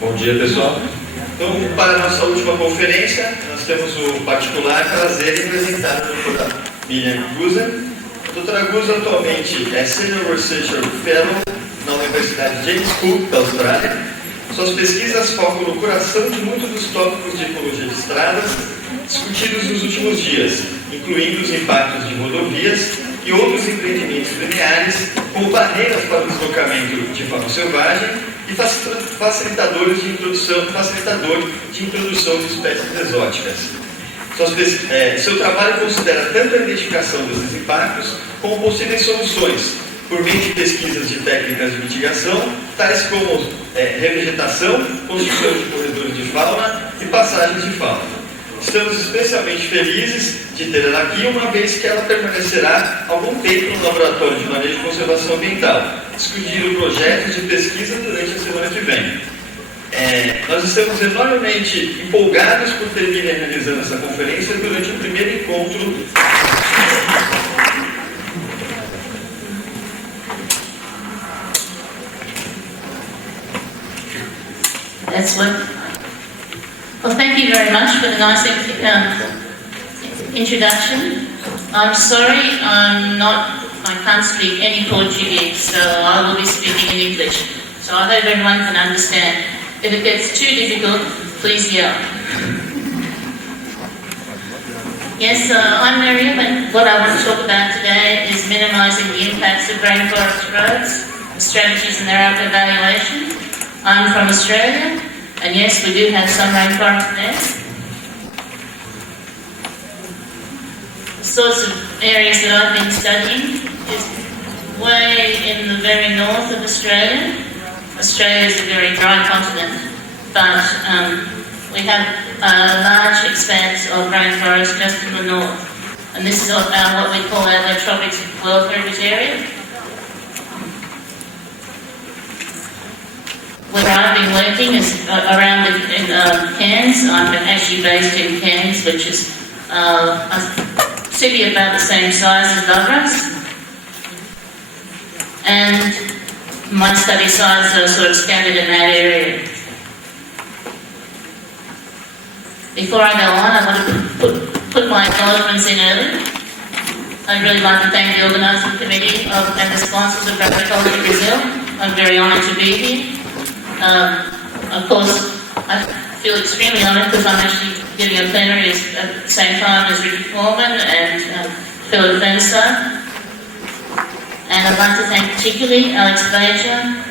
Bom dia, pessoal. Então, para a nossa última conferência, nós temos o particular prazer em apresentar a doutora Miriam Goosem. A doutora Goosem atualmente é Senior Researcher Fellow na Universidade James Cook, da Austrália. Suas pesquisas focam no coração de muitos dos tópicos de ecologia de estradas discutidos nos últimos dias, incluindo os impactos de rodovias e outros empreendimentos lineares, como barreiras para o deslocamento de fauna selvagem e facilitador de introdução de espécies exóticas. Seu trabalho considera tanto a identificação desses impactos como possíveis soluções, por meio de pesquisas de técnicas de mitigação, tais como revegetação, construção de corredores de fauna e passagens de fauna. Estamos especialmente felizes de ter ela aqui, uma vez que ela permanecerá algum tempo no Laboratório de Manejo e Conservação Ambiental, discutindo projetos de pesquisa durante a semana que vem. Nós estamos enormemente empolgados por ter Miriam realizando essa conferência durante o primeiro encontro. Excellent. Well, thank you very much for the nice introduction. I'm sorry, I can't speak any Portuguese, so I will be speaking in English. So I hope everyone can understand. If it gets too difficult, please yell. Yes, I'm Miriam, and what I want to talk about today is minimising the impacts of rainforest roads, strategies and their evaluation. I'm from Australia. And yes, we do have some rainforest there. The sorts of areas that I've been studying is way in the very north of Australia. Australia is a very dry continent, but we have a large expanse of rainforest just in the north. And this is what we call our Tropics World Heritage Area. Where I've been working is around in Cairns. I'm actually based in Cairns, which is a city about the same size as Douglas. And my study sites are sort of scattered in that area. Before I go on, I want to put my acknowledgements in early. I'd really like to thank the organising committee and the sponsors of Agriculture Brazil. I'm very honoured to be here. Of course, I feel extremely honoured because I'm actually giving a plenary at the same time as Ricky Foreman and Philip Fenster. And I'd like to thank particularly Alex Bajer,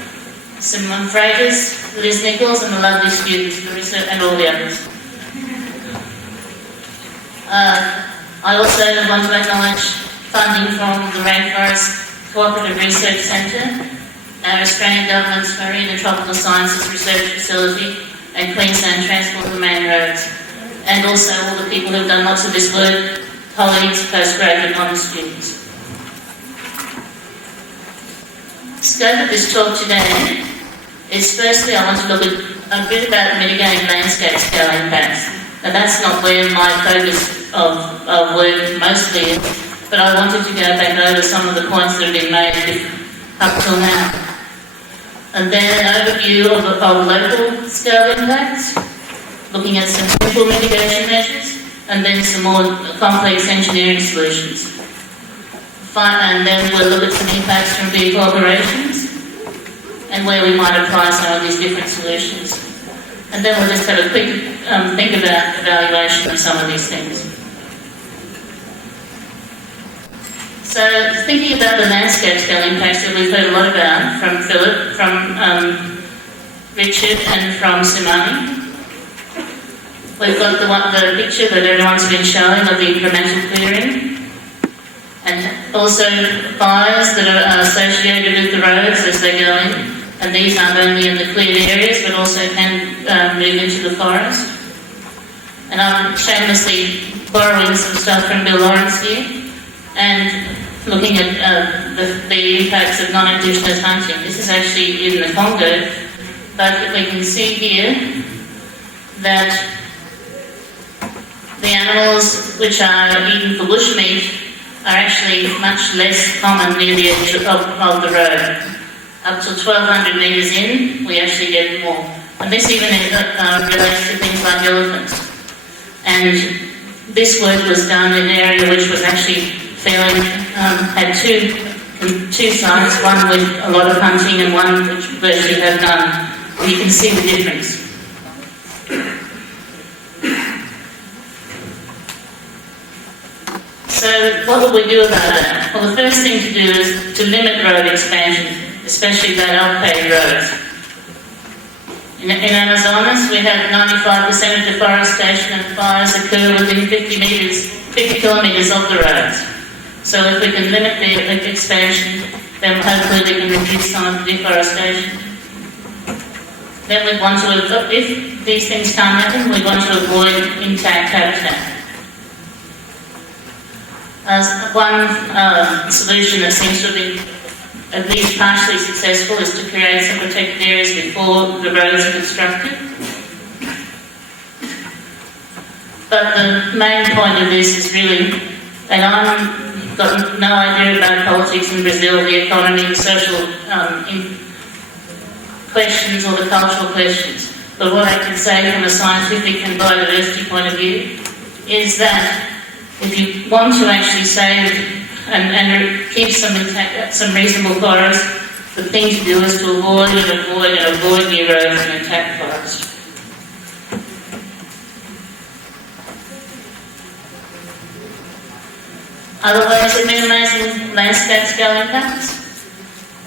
Simon Freitas, Liz Nichols, and the lovely students, Larissa and all the others. I also want to acknowledge funding from the Rainforest Cooperative Research Centre, our Australian Government's Marine and Tropical Sciences Research Facility, and Queensland Transport and Main Roads, and also all the people who have done lots of this work, colleagues, postgraduate and honour students. The scope of this talk today is, firstly, I want to look at a bit about mitigating landscape scale impacts. Now that's not where my focus of work mostly is, but I wanted to go back over some of the points that have been made up till now. And then an overview of local scale impacts, looking at some simple mitigation measures, and then some more complex engineering solutions. And then we'll look at some impacts from big corporations, and where we might apply some of these different solutions. And then we'll just have a quick think about evaluation of some of these things. So, thinking about the landscape scale impacts that we've heard a lot about from Philip, from Richard and from Simone. We've got the picture that everyone's been showing of the incremental clearing, and also fires that are associated with the roads as they go in, and these aren't only in the cleared areas but also can move into the forest. And I'm shamelessly borrowing some stuff from Bill Lawrence here, and looking at the impacts of non-indigenous hunting. This is actually in the Congo, but we can see here that the animals which are eaten for bushmeat are actually much less common near the edge of the road. Up to 1,200 metres in, we actually get more. And this even relates to things like elephants. And this work was done in an area which was actually fairly, had two sites, one with a lot of hunting and one which virtually had none. And you can see the difference. So what will we do about that? Well, the first thing to do is to limit road expansion, especially that unpaved roads. In Amazonas, we have 95% of deforestation and fires occur within 50 kilometres of the roads. So if we can limit the expansion, then hopefully we can reduce some of the deforestation. Then we want to, if these things can't happen, we want to avoid intact habitat. One solution that seems to be at least partially successful is to create some protected areas before the roads are constructed. But the main point of this is really, and I've got no idea about politics in Brazil, the economy, the social questions or the cultural questions. But what I can say from a scientific and biodiversity point of view is that if you want to actually save and keep some intact, some reasonable forests, the thing to do is to avoid the erosion and intact forest. Other ways of minimising landscape scale impacts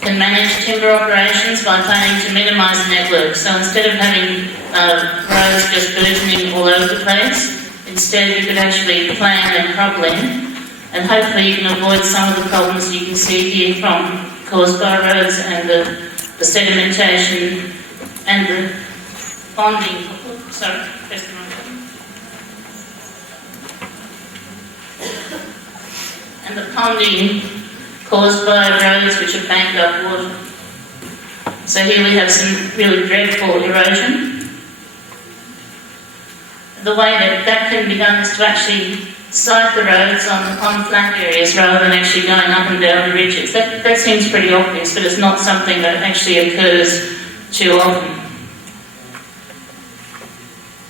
can manage timber operations by planning to minimise the network. So instead of having roads just burgeoning all over the place, instead you could actually plan and cropland, and hopefully you can avoid some of the problems you can see here caused by roads and the sedimentation and the bonding. Sorry, press the wrong button. And the ponding caused by roads which have banked up water. So here we have some really dreadful erosion. The way that can be done is to actually site the roads on flat areas rather than actually going up and down the ridges. That seems pretty obvious, but it's not something that actually occurs too often.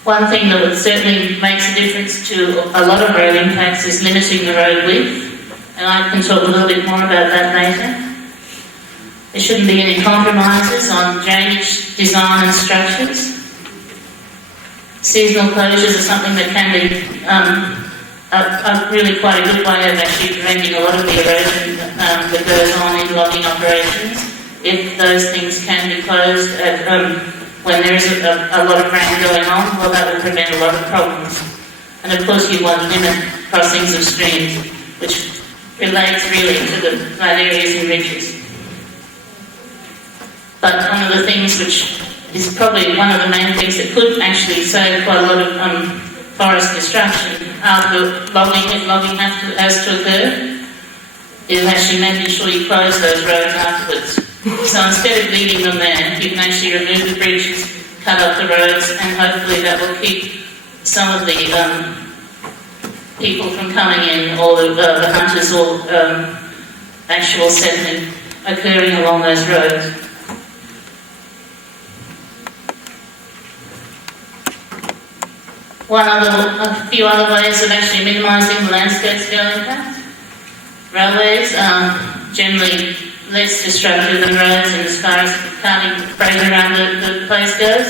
One thing that would certainly makes a difference to a lot of road impacts is limiting the road width, and I can talk a little bit more about that later. There shouldn't be any compromises on drainage design and structures. Seasonal closures are something that can be really quite a good way of actually preventing a lot of the erosion that goes on in logging operations. If those things can be closed when there is a lot of rain going on, well, that will prevent a lot of problems. And of course you want to limit crossings of streams, which relates really to the flat areas and ridges. But one of the things which is probably one of the main things that could actually save quite a lot of forest destruction after logging, if logging has to occur, is actually making sure you close those roads afterwards. So instead of leaving them there, you can actually remove the bridges, cut up the roads, and hopefully that will keep some of the people from coming in, or the hunters, or actual settlement occurring along those roads. A few other ways of actually minimising the landscape scale impact. Railways are generally less destructive than roads, and as far as carting freight around the place goes.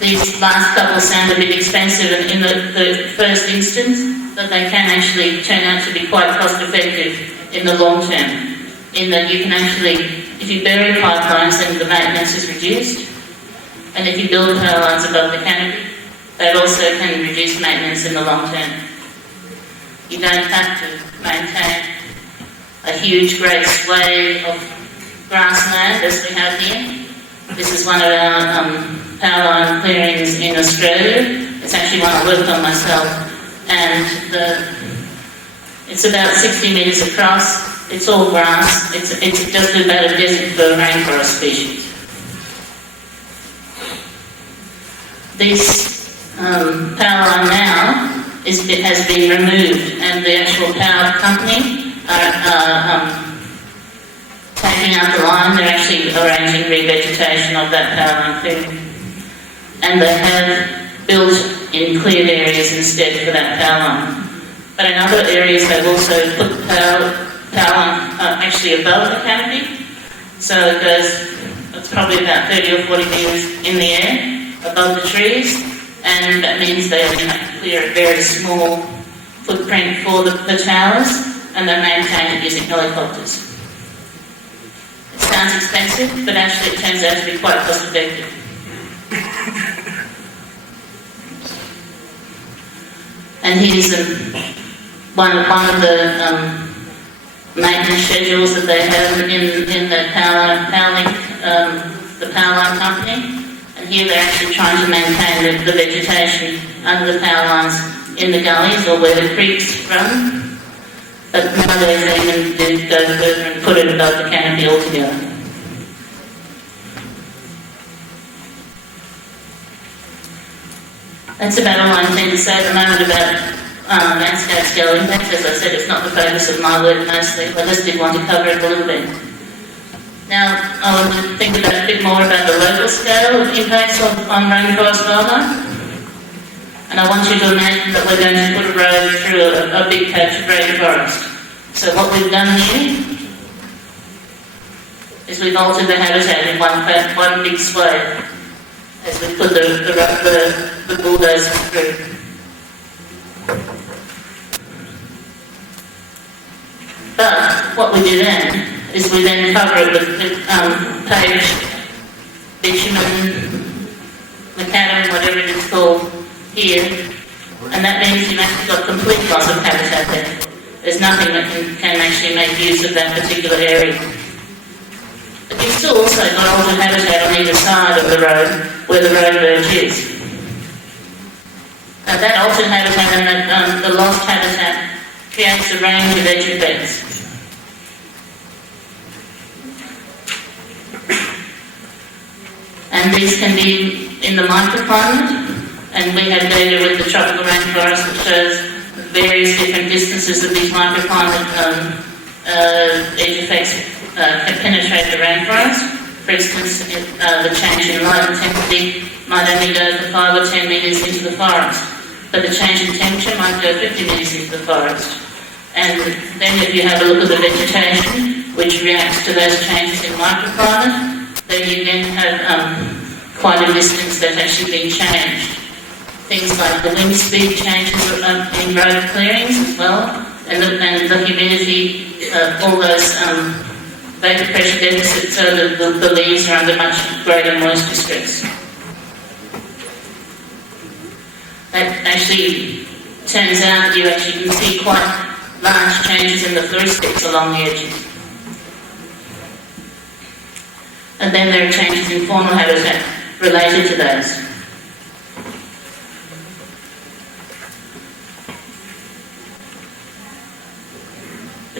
These last couple sound a bit expensive in the first instance, but they can actually turn out to be quite cost effective in the long term, in that you can actually, if you bury pipelines, then the maintenance is reduced. And if you build power lines above the canopy, that also can reduce maintenance in the long term. You don't have to maintain a huge, great swathe of grassland as we have here. This is one of our power line clearings in Australia. It's actually one I worked on myself. And it's about 60 metres across. It's all grass. It's just about a desert for rainforest species. This power line now has been removed, and the actual power company are taking extending out the line, they're actually arranging revegetation of that power line too. And they have built in cleared areas instead for that power line. But in other areas they've also put the power line actually above the canopy. So it goes, it's probably about 30 or 40 metres in the air above the trees, and that means they are going to clear a very small footprint for the towers, and they maintain it using helicopters. It sounds expensive, but actually it turns out to be quite cost effective. And here's one of the maintenance schedules that they have in the the power line company. And here they're actually trying to maintain the vegetation under the power lines in the gullies or where the creeks run. But nowadays they even do go further and put it above the canopy altogether. That's about all I intend to say at the moment about landscape scale impacts. As I said, it's not the focus of my work mostly. I just did want to cover it a little bit. Now, I want to think a bit more about the local scale of impacts on rainforest wildlife. And I want you to imagine that we're going to put a road through a big patch of rainforest. So what we've done here is we've altered the habitat in one big swathe as we put the bulldozer through. But what we do then is we then cover it with paved bitumen, macadam, whatever it is called here, and that means you've actually got complete loss of habitat there. There's nothing that can actually make use of that particular area. But you've still also got altered habitat on either side of the road where the road verge is. Now that altered habitat and the lost habitat creates a range of edge effects. And these can be in the microclimate, and we have data with the tropical rainforest that shows various different distances of these microclimate edge effects can penetrate the rainforest. For instance, the change in light intensity might only go for 5 or 10 metres into the forest, but the change in temperature might go 50 metres into the forest. And then if you have a look at the vegetation, which reacts to those changes in microclimate, then you then have quite a distance that's actually been changed. Things like the wind speed changes in road clearings as well, and the humidity, all those vapor pressure deficits, so the leaves are under much greater moisture stress. That actually turns out that you actually can see quite large changes in the floristics along the edges. And then there are changes in faunal habitat related to those.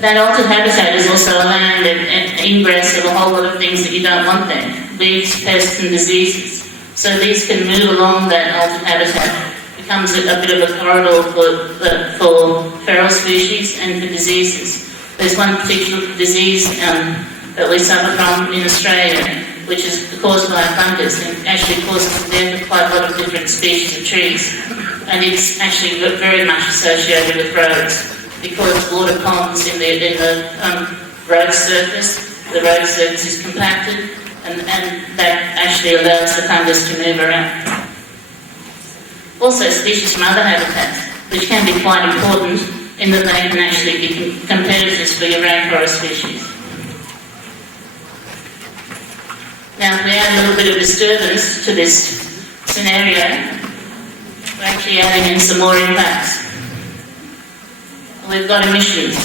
That altered habitat is also a land and ingress of a whole lot of things that you don't want there. Weeds, pests and diseases. So these can move along that altered habitat. It becomes a bit of a corridor for feral species and for diseases. There's one particular disease that we suffer from in Australia, which is caused by a fungus and actually causes the death of quite a lot of different species of trees. And it's actually very much associated with roads, because water ponds in the road surface, the road surface is compacted, and that actually allows the fungus to move around. Also species from other habitats, which can be quite important in that they can actually be competitors for your rainforest species. Now if we add a little bit of disturbance to this scenario, we're actually adding in some more impacts. We've got emissions.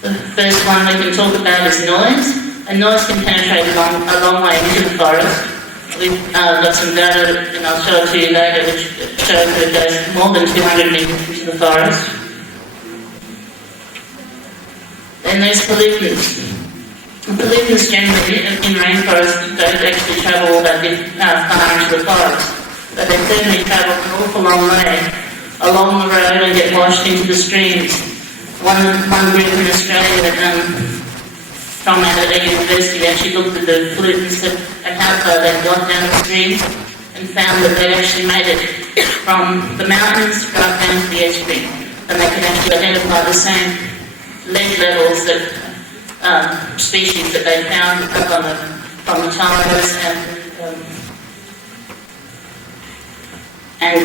The first one we can talk about is noise. And noise can penetrate a long way into the forest. We've got some data, and I'll show it to you later, which shows that it goes more than 200 metres into the forest. Then there's pollutants. Pollutants generally in rainforests don't actually travel all that far into the forest, but they certainly travel an awful long way along the road and get washed into the streams. one group in Australia that from at a university actually looked at the pollutants at how far they'd gone down the stream and found that they'd actually made it from the mountains right down to the estuary, and they could actually identify the same lead levels that species that they found from the tires and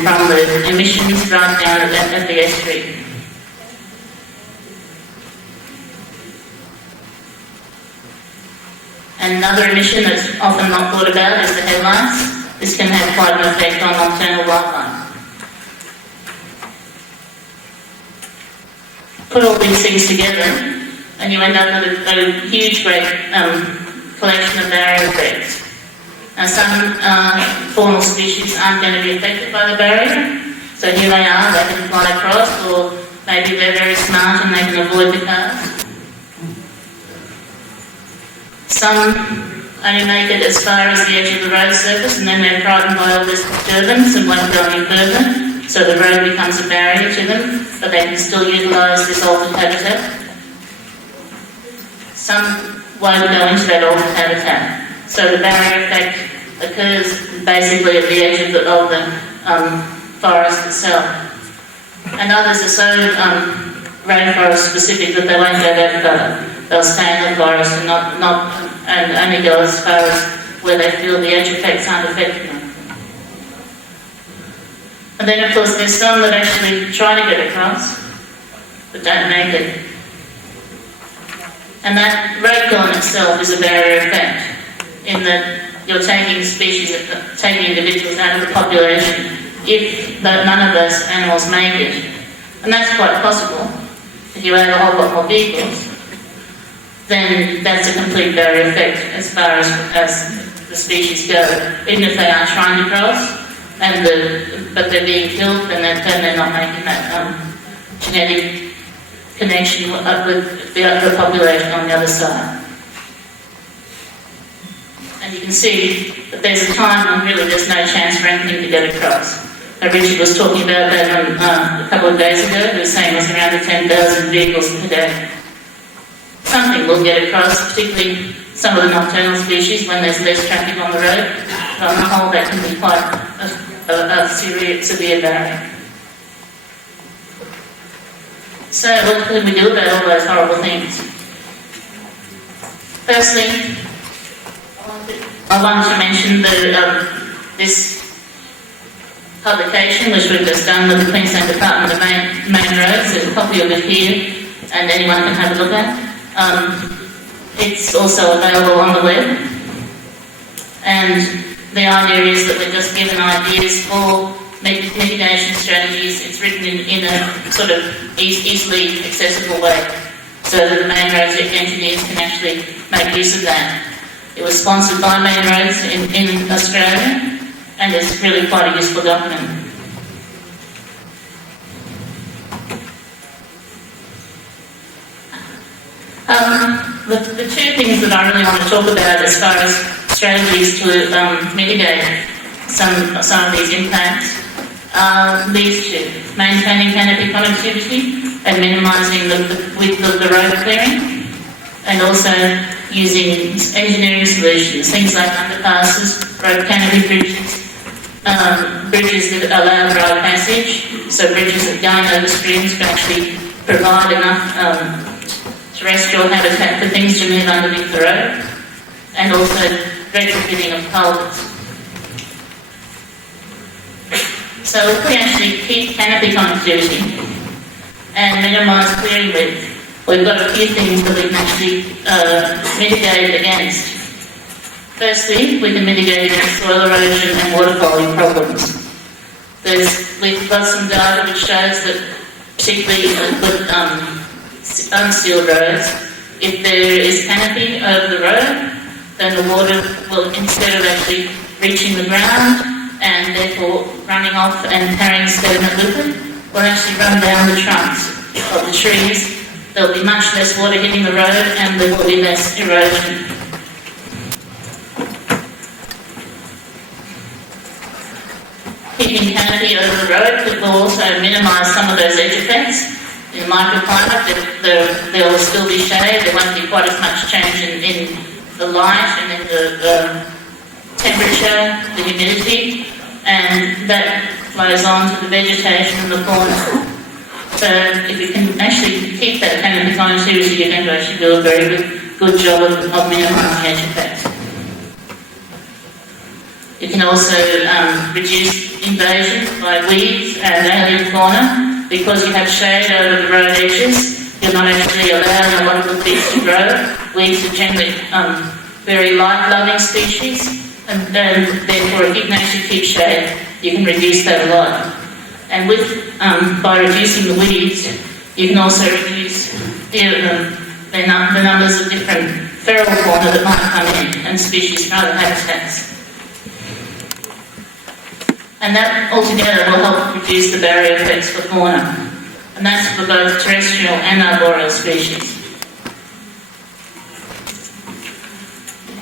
from the emissions right down at the estuary. And another emission that's often not thought about is the headlights. This can have quite an effect on nocturnal wildlife. Put all these things together and you end up with a huge, great collection of barrier effects. Now some faunal species aren't going to be affected by the barrier, so here they are, they can fly across, or maybe they're very smart and they can avoid the cars. Some only make it as far as the edge of the road surface and then they're frightened by all this disturbance and won't go any further, so the road becomes a barrier to them, but they can still utilise this altered habitat. Some won't go into that altered habitat, so the barrier effect occurs basically at the edge of the forest itself. And others are so rainforest specific that they won't go that far. They'll stay in the forest and only go as far as where they feel the edge effects aren't affecting them. And then of course there's some that actually try to get across but don't make it. And that roadkill in itself is a barrier effect, in that you're taking individuals out of the population if none of those animals make it. And that's quite possible. If you add a whole lot more vehicles, then that's a complete barrier effect as far as the species go. Even if they are trying to cross, but they're being killed, then they're not making that genetic connection with the other population on the other side. And you can see that there's a time when really there's no chance for anything to get across. Richard was talking about that a couple of days ago. He was saying it was around 10,000 vehicles per day. Something will get across, particularly some of the nocturnal species when there's less traffic on the road. But on the whole, that can be quite a severe barrier. So what can we do about all those horrible things? Firstly, I wanted to mention this publication which we've just done with the Queensland Department of Main Roads. There's a copy of it here and anyone can have a look at. It's also available on the web, and the idea is that we're just given ideas for mitigation strategies. It's written in a sort of easily accessible way so that the Main Roads engineers can actually make use of that. It was sponsored by Main Roads in Australia, and it's really quite a useful document. The two things that I really want to talk about as far as strategies to mitigate some of these impacts are these two: maintaining canopy connectivity and minimising the width of the road clearing, and also using engineering solutions, things like underpasses, road canopy bridges, bridges that allow dry passage, so bridges that going over streams can actually provide enough terrestrial habitat for things to move underneath the road, and also retrofitting of culverts. So if we actually keep canopy connectivity and minimise clearing width, we've got a few things that we can actually mitigate against. Firstly, we can mitigate against soil erosion and water quality problems. We've got some data which shows that, particularly with unsealed roads, if there is canopy over the road, then the water will, instead of actually reaching the ground and therefore running off and carrying sediment with it, will actually run down the trunks of the trees. There will be much less water hitting the road and there will be less erosion. Keeping canopy over the road will also minimise some of those edge effects, In microclimate, there will still be shade. There won't be quite as much change in the light and in the temperature, the humidity, and that flows on to the vegetation and the fauna. So if you can actually keep that canopy climate seriously, you're going to actually do a very good job of minimising edge effects. You can also reduce invasion by weeds and alien fauna. Because you have shade over the road edges, you're not actually allowing a lot of the weeds to grow. Weeds are generally very light-loving species, and therefore if you can actually keep shade, you can reduce that a lot. And by reducing the weeds, you can also reduce the numbers of different feral fauna that might come in and species from other habitats. And that altogether will help reduce the barrier effects for fauna. And that's for both terrestrial and arboreal species.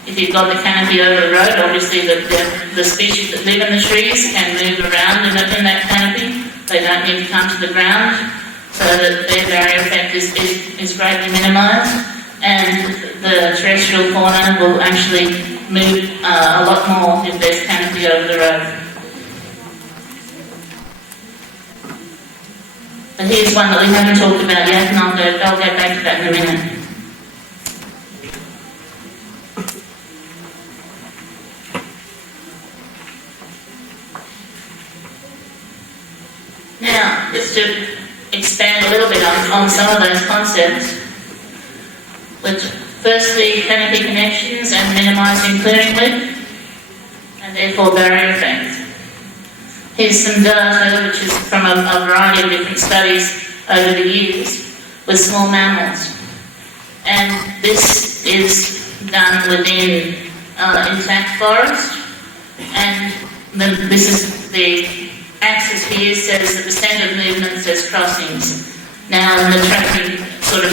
If you've got the canopy over the road, obviously the species that live in the trees can move around in that canopy. They don't need to come to the ground, so that their barrier effect is greatly minimised. And the terrestrial fauna will actually move a lot more if there's canopy over the road. And here's one that we haven't talked about yet, and I'll go back to that in a minute. Now, just to expand a little bit on some of those concepts, which firstly, canopy connections and minimising clearing width, and therefore barrier effect. Here's some data which is from a variety of different studies over the years with small mammals. And this is done within intact forest. And this is the axis here says the percent of movement says crossings. Now in the tracking sort of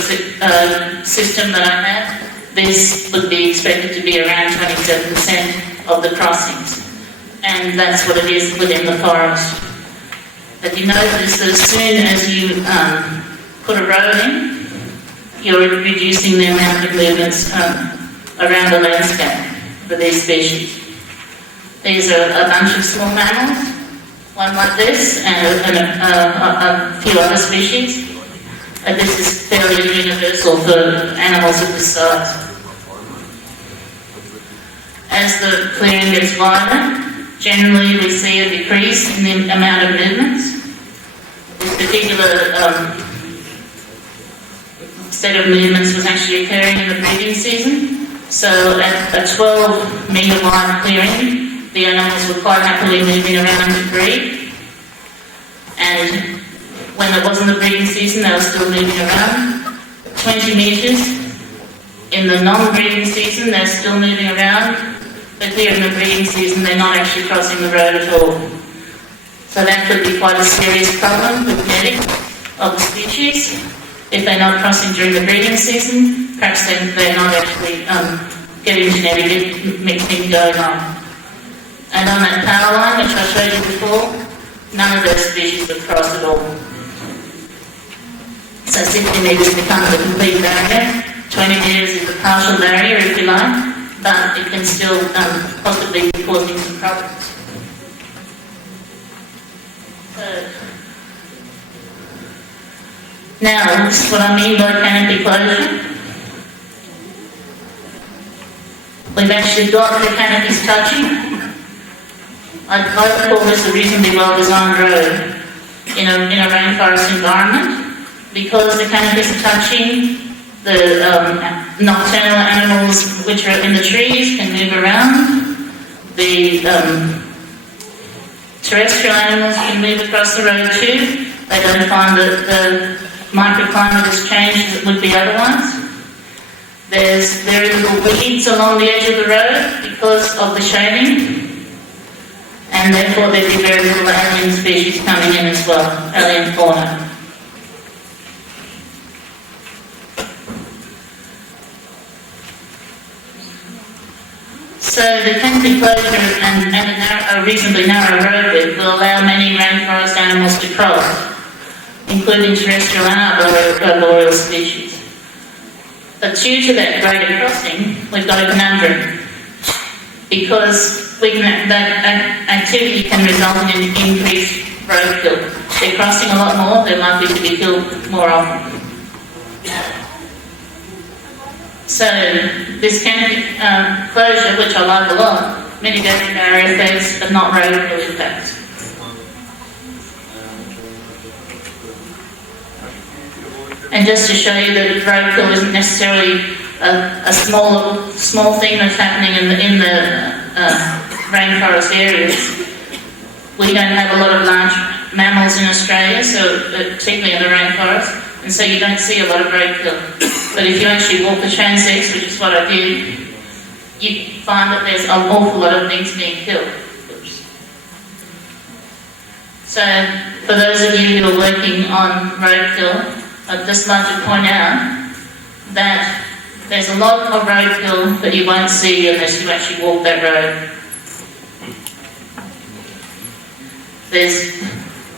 system that I have, this would be expected to be around 27% of the crossings. And that's what it is within the forest. But you notice that as soon as you put a road in, you're reducing the amount of movements around the landscape for these species. These are a bunch of small mammals, one like this, and a few other species. And this is fairly universal for animals of this size. As the clearing gets wider, generally we see a decrease in the amount of movements. This particular set of movements was actually occurring in the breeding season. So at a 12 metre wide clearing, the animals were quite happily moving around to breed. And when it wasn't the breeding season, they were still moving around. 20 metres. In the non-breeding season, they're still moving around. But here in the breeding season, they're not actually crossing the road at all. So that could be quite a serious problem with netting of the species. If they're not crossing during the breeding season, perhaps then they're not actually getting genetic mixing going on. And on that power line, which I showed you before, none of those species would cross at all. So 60 metres becomes a complete barrier. 20 metres is a partial barrier, if you like, but it can still possibly be causing some problems. So, now, this is what I mean by canopy closure. We've actually got the canopies touching. I'd call this a reasonably well-designed road in a rainforest environment, because the canopies are touching. The nocturnal animals which are in the trees can move around. The terrestrial animals can move across the road too. They don't find that the microclimate has changed as it would be otherwise. There's very little weeds along the edge of the road because of the shading, and therefore there'd be very little alien species coming in as well, alien fauna. So the canopy closure and a reasonably narrow road width will allow many rainforest animals to cross. including terrestrial and arboreal species. But due to that greater crossing, we've got a conundrum, because that activity can result in an increased roadkill. They're crossing a lot more, they're likely to be killed more often. So this canopy closure, which I like a lot, mitigating barrier effects, but not roadkill impacts. And just to show you that roadkill isn't necessarily a small thing that's happening in the rainforest areas. We don't have a lot of large mammals in Australia, so particularly in the rainforest, and so you don't see a lot of roadkill. But if you actually walk the transects, which is what I did, you find that there's an awful lot of things being killed. Oops. So for those of you who are working on roadkill, I'd just like to point out that there's a lot of roadkill that you won't see unless you actually walk that road. There's,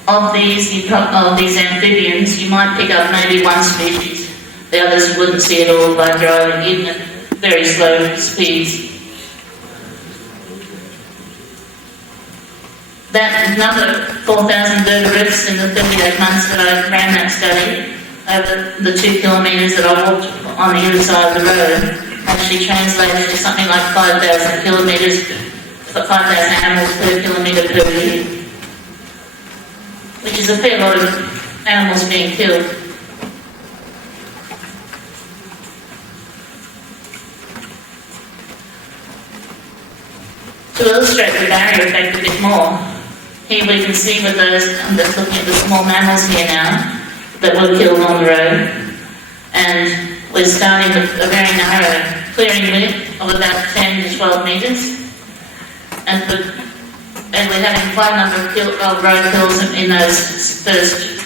of these amphibians, you might pick up maybe one species. The others you wouldn't see at all by driving in at very slow speeds. That number, 4,000 vertebrates in the 38 months that I ran that study, over the 2 kilometres that I walked on the other side of the road, actually translated to something like 5,000 kilometres, 5,000 animals per kilometre per year, which is a fair lot of animals being killed. To illustrate the barrier effect a bit more, here we can see with those, I'm just looking at the small mammals here now, that were killed on the road, and we're starting with a very narrow clearing width of about 10 to 12 metres, and we're having quite a number of road kills in those first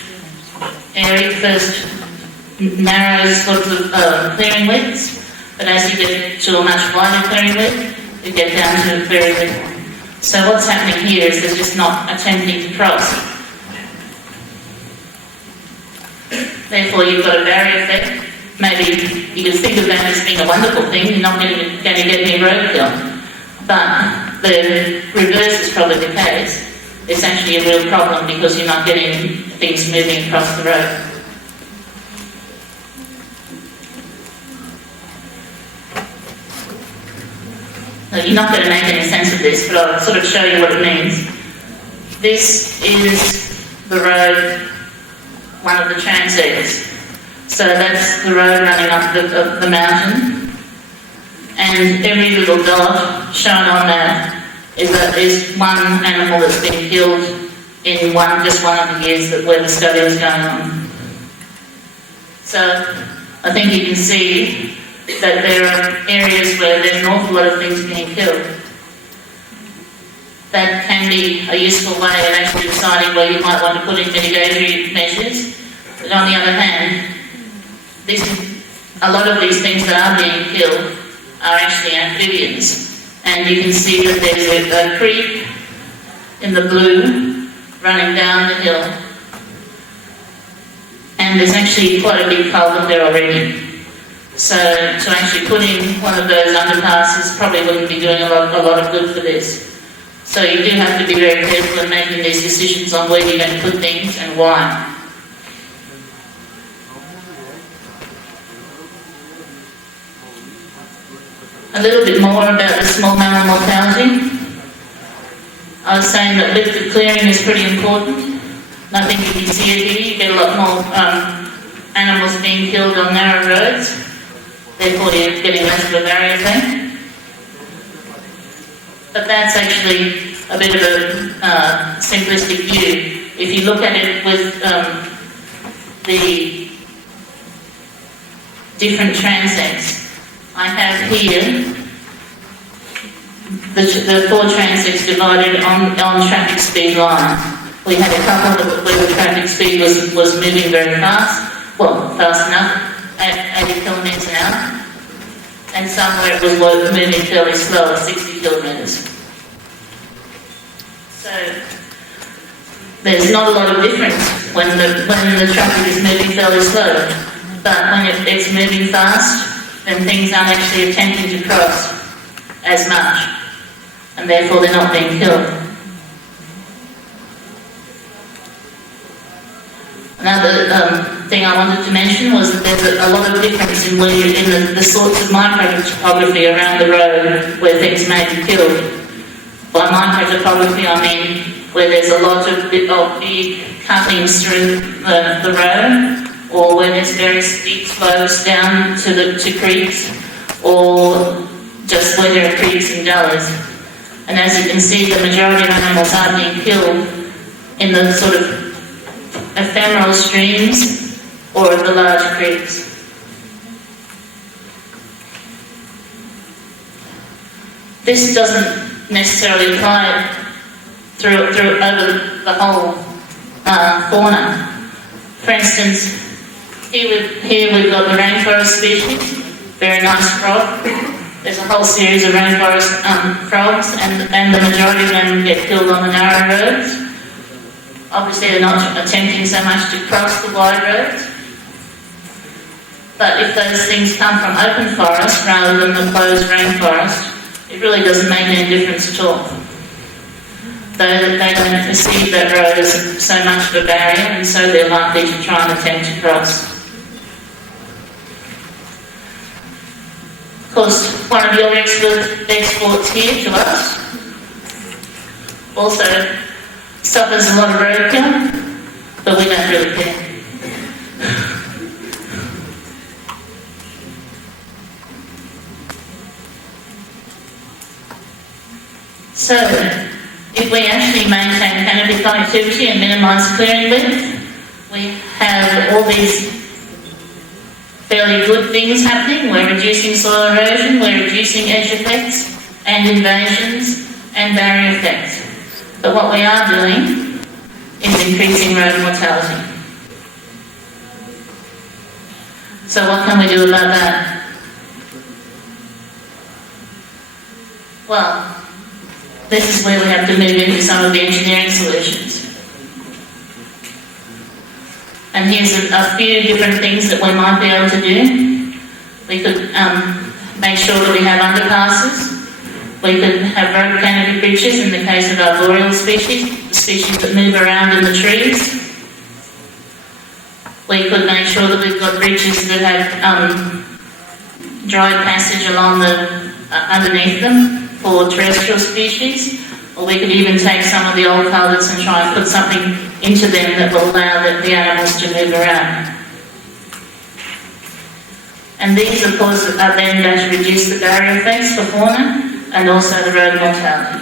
narrow sorts of clearing widths, but as you get to a much wider clearing width, you get down to very little. So what's happening here is they're just not attempting to cross. Therefore, you've got a barrier effect. Maybe you could think of that as being a wonderful thing. You're not going to get any roadkill. But the reverse is probably the case. It's actually a real problem because you're not getting things moving across the road. Now, you're not going to make any sense of this, but I'll sort of show you what it means. This is the road, one of the transects. So that's the road running up the mountain, and every little dot shown on that is one animal that's been killed in just one of the years where the study is going on. So I think you can see that there are areas where there's an awful lot of things being killed. That can be a useful way of actually deciding where you might want to put in mitigatory measures. But on the other hand, a lot of these things that are being killed are actually amphibians. And you can see that there's a creek in the blue running down the hill. And there's actually quite a big culvert there already. So to actually put in one of those underpasses probably wouldn't be doing a lot of good for this. So you do have to be very careful in making these decisions on where you're going to put things and why. A little bit more about the small mammal mortality. I was saying that lifted clearing is pretty important. And I think you can see it here. You get a lot more animals being killed on narrow roads. Therefore, you're getting less of a barrier effect. But that's actually a bit of a simplistic view. If you look at it with the different transects, I have here the 4 transects divided on traffic speed line. We had a couple where the traffic speed was moving very fast, well, fast enough, at 80 kilometres an hour, and some where it was moving fairly slow at 60 kilometres. So there's not a lot of difference when the traffic is moving fairly slow. But when it's moving fast, then things aren't actually attempting to cross as much, and therefore they're not being killed. Another thing I wanted to mention was that there's a lot of difference in the sorts of microtopography around the road where things may be killed. By microtopography I mean where there's a lot of big cuttings through the road, or where there's very steep slopes down to creeks, or just where there are creeks and gullies. And as you can see, the majority of animals are being killed in the sort of ephemeral streams or the large creeks. This doesn't necessarily apply through over the whole fauna. For instance, here we've got the rainforest species, very nice frog. There's a whole series of rainforest frogs, and the majority of them get killed on the narrow roads. Obviously they're not attempting so much to cross the wide roads. But if those things come from open forest rather than the closed rainforest, it really doesn't make any difference at all. They don't perceive that road as so much of a barrier, and so they're likely to try and attempt to cross. Of course, one of your exports here to us also suffers a lot of roadkill, but we don't really care. So, if we actually maintain canopy connectivity and minimise clearing width, we have all these fairly good things happening. We're reducing soil erosion, we're reducing edge effects and invasions and barrier effects. But what we are doing is increasing road mortality. So what can we do about that? Well, this is where we have to move into some of the engineering solutions. And here's a few different things that we might be able to do. We could make sure that we have underpasses. We could have rope canopy bridges in the case of arboreal species, the species that move around in the trees. We could make sure that we've got bridges that have dry passage along underneath them for terrestrial species, or we could even take some of the old culverts and try and put something into them that will allow the animals to move around. And these, of course, are then going to reduce the barrier effects for fauna and also the road mortality.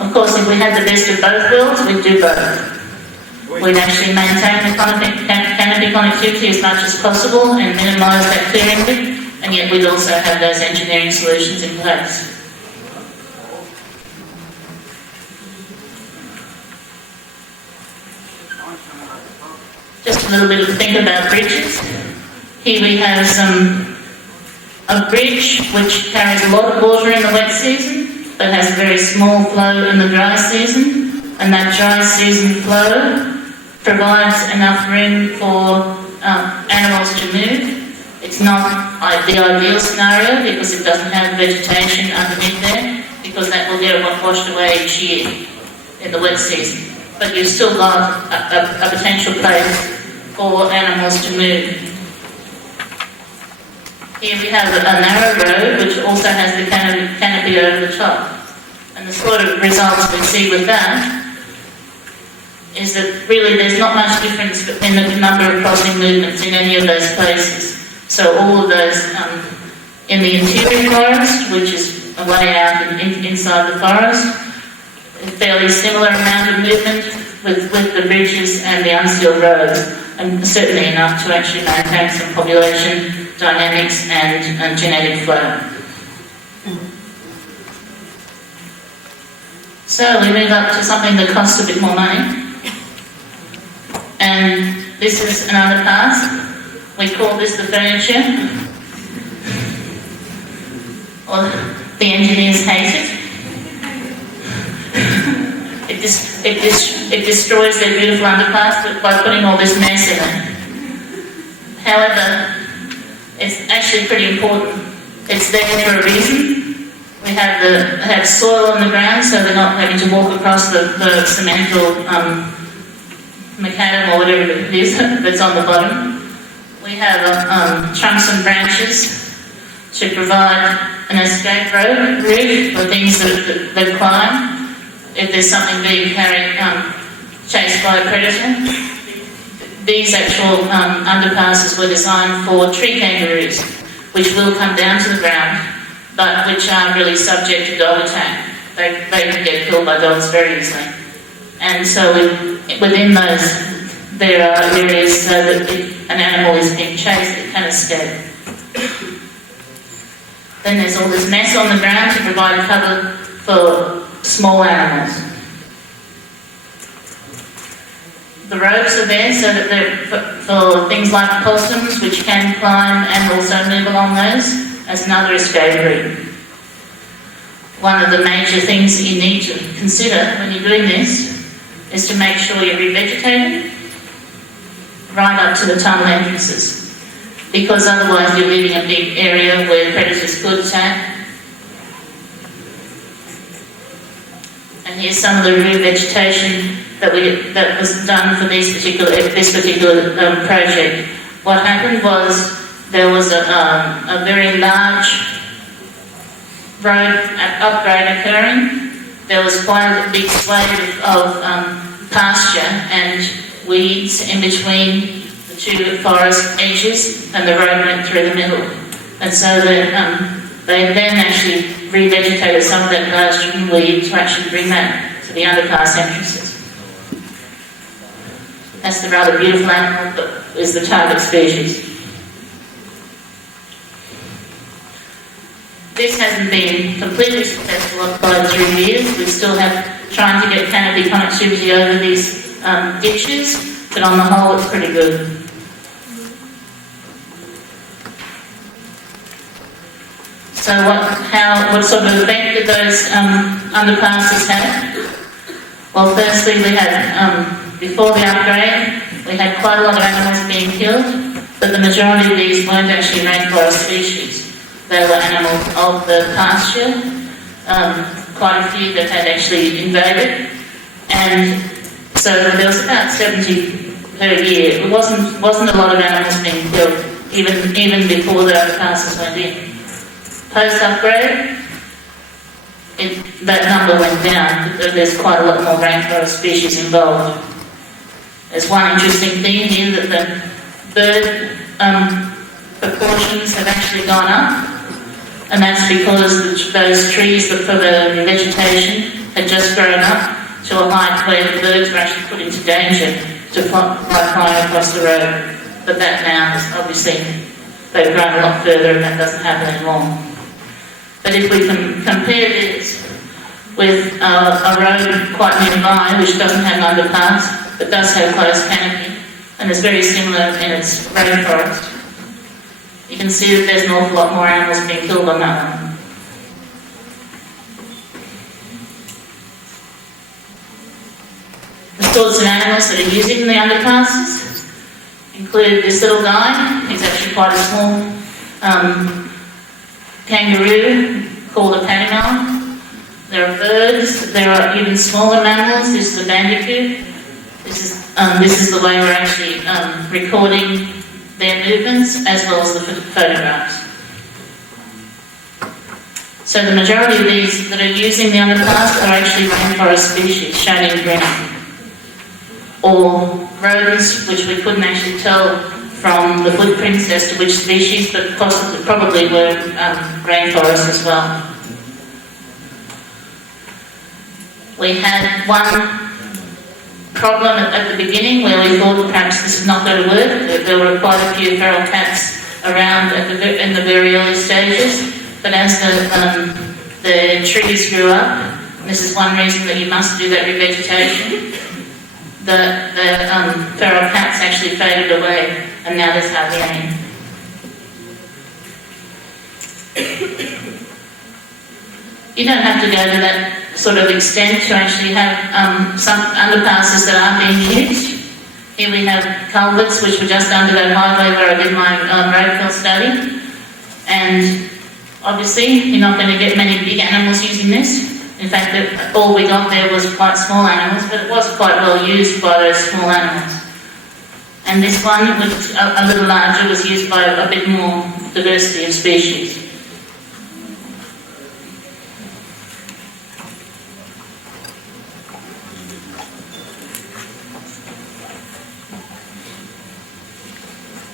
Of course, if we had the best of both worlds, we'd do both. We'd actually maintain the canopy connectivity as much as possible and minimise that clearing width, and yet we'd also have those engineering solutions in place. Just a little bit of think about bridges. Here we have a bridge which carries a lot of water in the wet season, but has a very small flow in the dry season, and that dry season flow provides enough room for animals to move. It's not the ideal scenario because it doesn't have vegetation underneath there, because that will get washed away each year in the wet season. But you've still got a potential place for animals to move. Here we have a narrow road which also has the canopy over the top. And the sort of results we see with that is that really there's not much difference in the number of crossing movements in any of those places. So all of those in the interior forest, which is a way out inside the forest, a fairly similar amount of movement with the bridges and the unsealed roads, and certainly enough to actually maintain some population dynamics and genetic flow. So we move up to something that costs a bit more money. And this is another path. We call this the furniture. Or the engineers hate it. it destroys their beautiful underpass by putting all this mess in it. However, it's actually pretty important. It's there for a reason. We have soil on the ground, so they're not having to walk across the cement or macadam or whatever it is that's on the bottom. We have trunks and branches to provide an escape route for things that climb. If there's something being chased by a predator. These actual underpasses were designed for tree kangaroos, which will come down to the ground, but which aren't really subject to dog attack. They can get killed by dogs very easily. And so within those, there are areas so that if an animal is being chased, it can escape. Then there's all this mess on the ground to provide cover for small animals. The ropes are there so that they're for things like possums, which can climb and also move along those as another escape route. One of the major things that you need to consider when you're doing this is to make sure you're revegetating right up to the tunnel entrances, because otherwise you're leaving a big area where predators could attack. And here's some of the revegetation that was done for this particular project. What happened was there was a very large road upgrade occurring. There was quite a big swathe of pasture and weeds in between the two forest edges, and the road went through the middle. And so they then actually revegetated some of that pasture and weed to actually bring that to the underpass entrances. That's the rather beautiful animal that is the target species. This hasn't been completely successful applied through years. We still have trying to get canopy connectivity over these ditches, but on the whole it's pretty good. So what sort of effect did those underpasses have? Well, firstly we had, before the upgrade, we had quite a lot of animals being killed, but the majority of these weren't actually rainforest species. They were animals of the pasture, quite a few that had actually invaded, and so there was about 70 per year. It wasn't a lot of animals being killed, even before the underpasses went in. Post-upgrade, that number went down. There's quite a lot more rainforest species involved. There's one interesting thing here, that the bird proportions have actually gone up, and that's because those trees that for the vegetation had just grown up to a height where the birds were actually put into danger to flying across the road. But that now is obviously, they've grown a lot further and that doesn't happen anymore. But if we can compare this with a road quite nearby, which doesn't have an underpass, but does have closed canopy, and is very similar in its rainforest, you can see that there's an awful lot more animals being killed on that one. The sorts of animals that are using the underpasses include this little guy. He's actually quite a small kangaroo called a panimel. There are birds, there are even smaller mammals. This is a bandicoot. This is the way we're actually recording their movements as well as the photographs. So the majority of these that are using the underpass are actually rainforest species, shown in green, or rodents, which we couldn't actually tell from the footprints as to which species, but probably were rainforests as well. We had one problem at the beginning where we thought perhaps this is not going to work. There were quite a few feral cats around in the very early stages, but as the trees grew up, and this is one reason that you must do that revegetation, the feral cats actually faded away, and now there's hardly any. You don't have to go to that sort of extent to actually have some underpasses that aren't being used. Here we have culverts which were just under that highway where I did my roadkill study. And obviously you're not going to get many big animals using this. In fact, all we got there was quite small animals, but it was quite well used by those small animals. And this one, which a little larger, was used by a bit more diversity of species.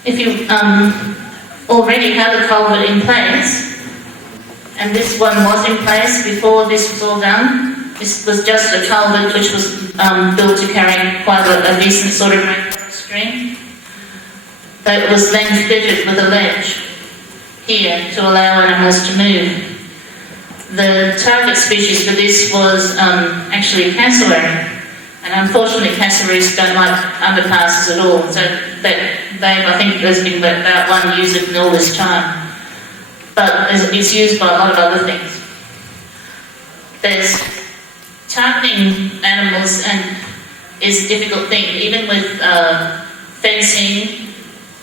If you already have a culvert in place, and this one was in place before this was all done, this was just a culvert which was built to carry quite a decent sort of rainforest stream. But it was then fitted with a ledge here to allow animals to move. The target species for this was actually cassowary. And unfortunately, cassowaries don't like underpasses at all. So I think there's been about one user in all this time. But it's used by a lot of other things. There's targeting animals and is a difficult thing, even with fencing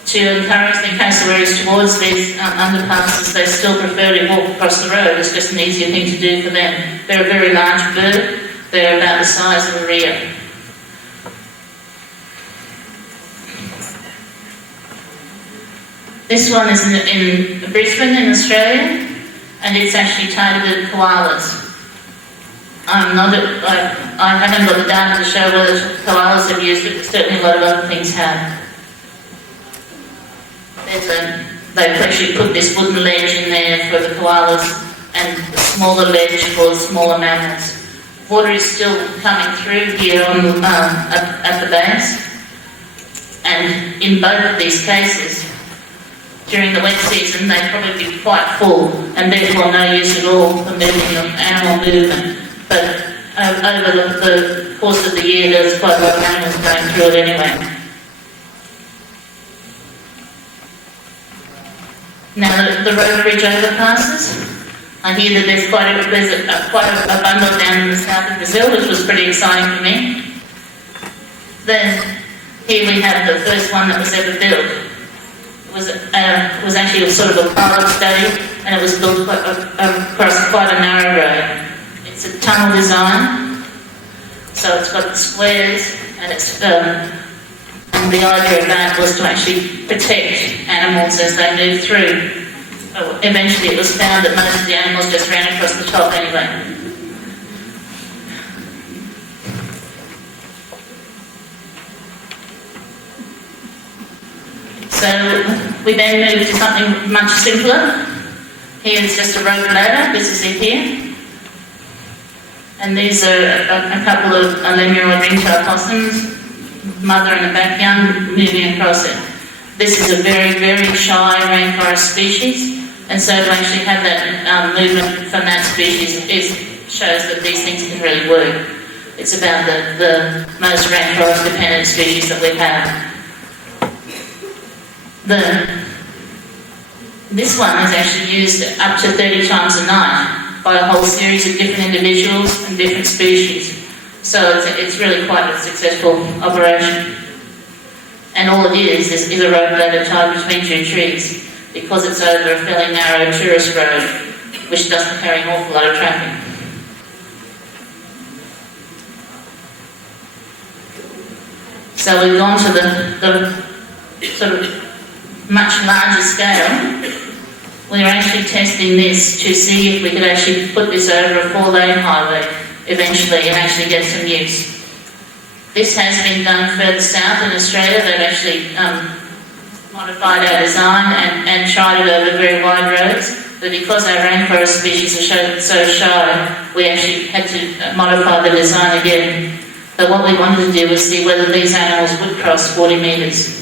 to encourage the cassowaries towards these underpasses. They still prefer to walk across the road. It's just an easier thing to do for them. They're a very large bird. They're about the size of a rhea. This one is in Brisbane in Australia, and it's actually targeted koalas. I haven't got the data to show whether koalas have used it, but certainly a lot of other things have. They've actually put this wooden ledge in there for the koalas and a smaller ledge for smaller mammals. Water is still coming through here on at the base, and in both of these cases, during the wet season, they'd probably be quite full, and therefore no use at all for moving animal movement. But over the course of the year, there's quite a lot of animals going through it anyway. Now, the road bridge overpasses. I hear that there's quite a bundle down in the south of Brazil, which was pretty exciting for me. Then here we have the first one that was ever built. It was actually a sort of a pilot study, and it was built across quite a narrow road. It's a tunnel design, so it's got the squares, and and the idea of that was to actually protect animals as they move through. Eventually it was found that most of the animals just ran across the top anyway. So we then moved to something much simpler. Here is just a rope ladder. This is it here. And these are a couple of lemuroid ring-tailed possums, mother and a back young, moving across it. This is a very, very shy rainforest species, and so to actually have that movement from that species shows that these things can really work. It's about the most rainforest-dependent species that we have. This one is actually used up to 30 times a night by a whole series of different individuals and different species. So it's really quite a successful operation. And all it is a rope ladder tied between two trees, because it's over a fairly narrow tourist road, which doesn't carry an awful lot of traffic. So we've gone to the sort of much larger scale. We're actually testing this to see if we could actually put this over a 4-lane highway eventually and actually get some use. This has been done further south in Australia. They've actually modified our design and tried it over very wide roads, but because our rainforest species are so shy, we actually had to modify the design again. But what we wanted to do was see whether these animals would cross 40 metres.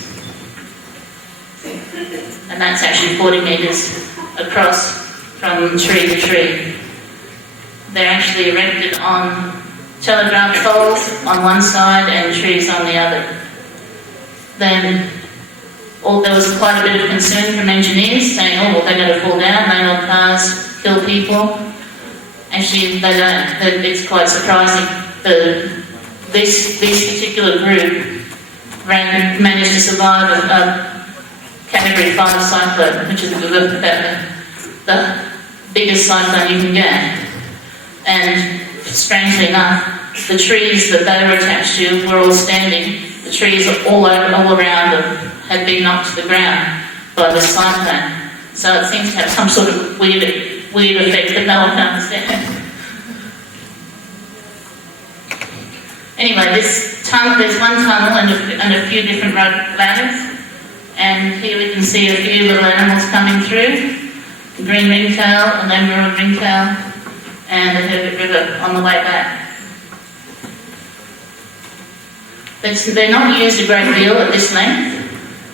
And that's actually 40 metres across from tree to tree. They're actually erected on telegraph poles on one side and trees on the other. Then there was quite a bit of concern from engineers saying, oh, well, they're going to fall down, they will cars, kill people. Actually, they don't. It's quite surprising. This particular group managed to survive a Category 5 cyclone, which is about the biggest cyclone you can get. And strangely enough, the trees that they were attached to were all standing. The trees all around them had been knocked to the ground by the cyclone. So it seems to have some sort of weird effect that no one can understand. Anyway, there's one tunnel and a few different rope ladders. And here we can see a few little animals coming through. The green ringtail, a lemur ringtail, and the Herbert River on the way back. They're not used a great deal at this length.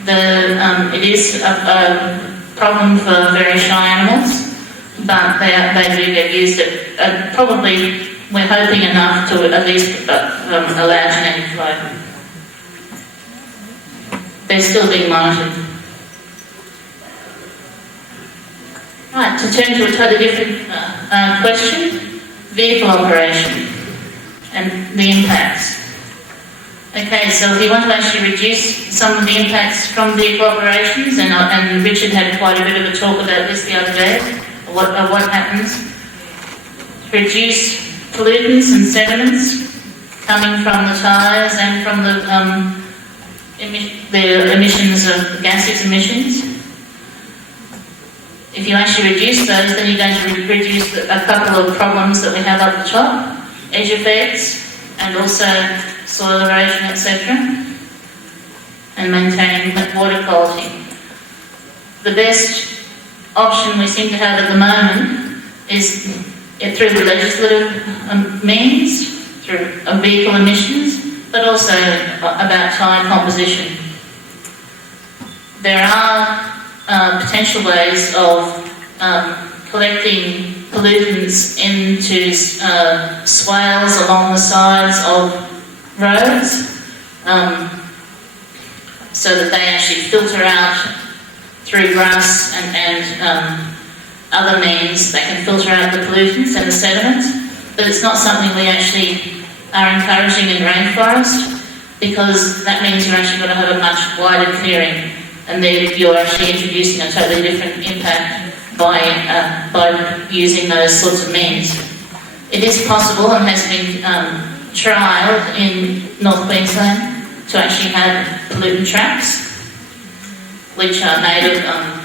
It is a problem for very shy animals, but they do get used at probably, we're hoping enough to at least allow genetic flow. They're still being monitored. Right, to turn to a totally different question, vehicle operation and the impacts. Okay, so if you want to actually reduce some of the impacts from vehicle operations, and Richard had quite a bit of a talk about this the other day, what happens, reduce pollutants and sediments coming from the tyres and from the emissions of gaseous emissions. If you actually reduce those, then you're going to reduce a couple of problems that we have up the top, edge effects, and also soil erosion, etc., and maintaining water quality. The best option we seem to have at the moment is through the legislative means, through vehicle emissions, but also about tyre composition. There are potential ways of collecting pollutants into swales along the sides of roads, so that they actually filter out through grass and other means. They can filter out the pollutants and the sediments, but it's not something we actually are encouraging in rainforest, because that means you're actually going to have a much wider clearing, and then you're actually introducing a totally different impact by using those sorts of means. It is possible and has been trialled in North Queensland to actually have pollutant traps, which are made of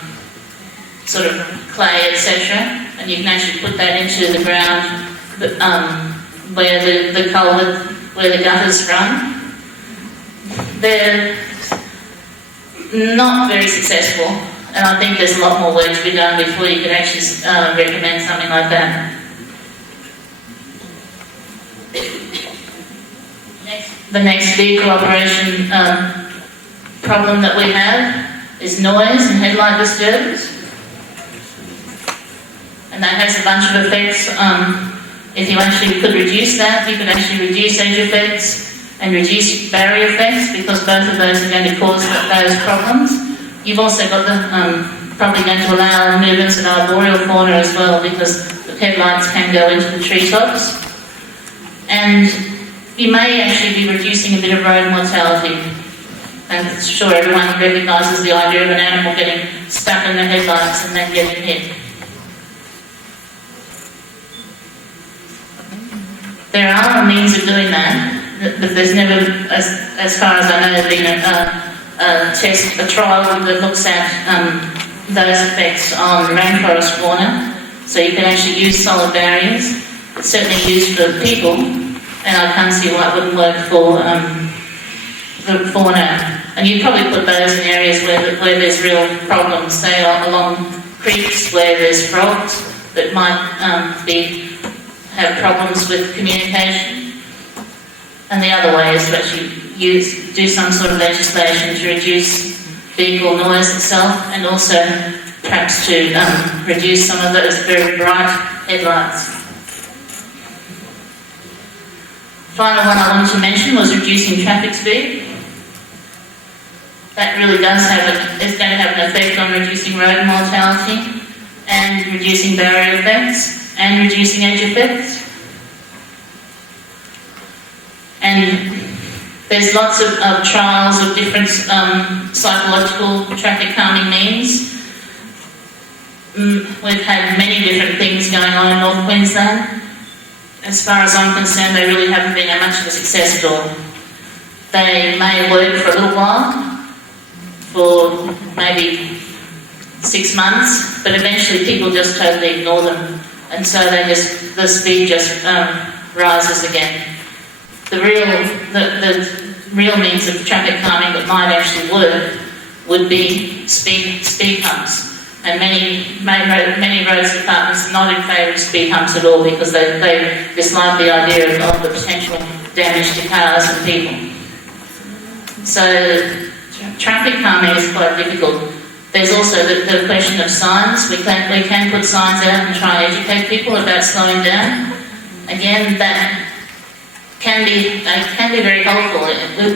sort of clay, etc., and you can actually put that into the ground where the culvert, where the gutters run. They're not very successful, and I think there's a lot more work to be done before you can actually recommend something like that. The next vehicle operation problem that we have is noise and headlight disturbance, and that has a bunch of effects. If you actually could reduce that, you could actually reduce edge effects and reduce barrier effects, because both of those are going to cause those problems. You've also got probably going to allow movements of arboreal fauna as well, because the headlights can go into the treetops. And you may actually be reducing a bit of road mortality. And I'm sure everyone recognises the idea of an animal getting stuck in the headlights and then getting hit. There are means of doing that, but there's never, as far as I know, been a trial that looks at those effects on rainforest fauna. So you can actually use solid barriers. It's certainly used for people, and I can't see why it wouldn't work for the fauna. And you'd probably put those in areas where there's real problems, say along creeks where there's frogs that might have problems with communication. And the other way is to actually do some sort of legislation to reduce vehicle noise itself, and also perhaps to reduce some of those very bright headlights. Final one I wanted to mention was reducing traffic speed. That really is going to have an effect on reducing road mortality and reducing barrier effects. and reducing edge effects. And there's lots of trials of different psychological traffic calming means. We've had many different things going on in North Queensland. As far as I'm concerned, they really haven't been much of a success at all. They may work for a little while, for maybe 6 months, but eventually people just totally ignore them, and so the speed just rises again. The real means of traffic calming that might actually work would be speed humps. And many roads departments are not in favour of speed humps at all because they dislike the idea of the potential damage to cars and people. So traffic calming is quite difficult. There's also the question of signs. We can put signs out and try and educate people about slowing down. Again, that can be very helpful.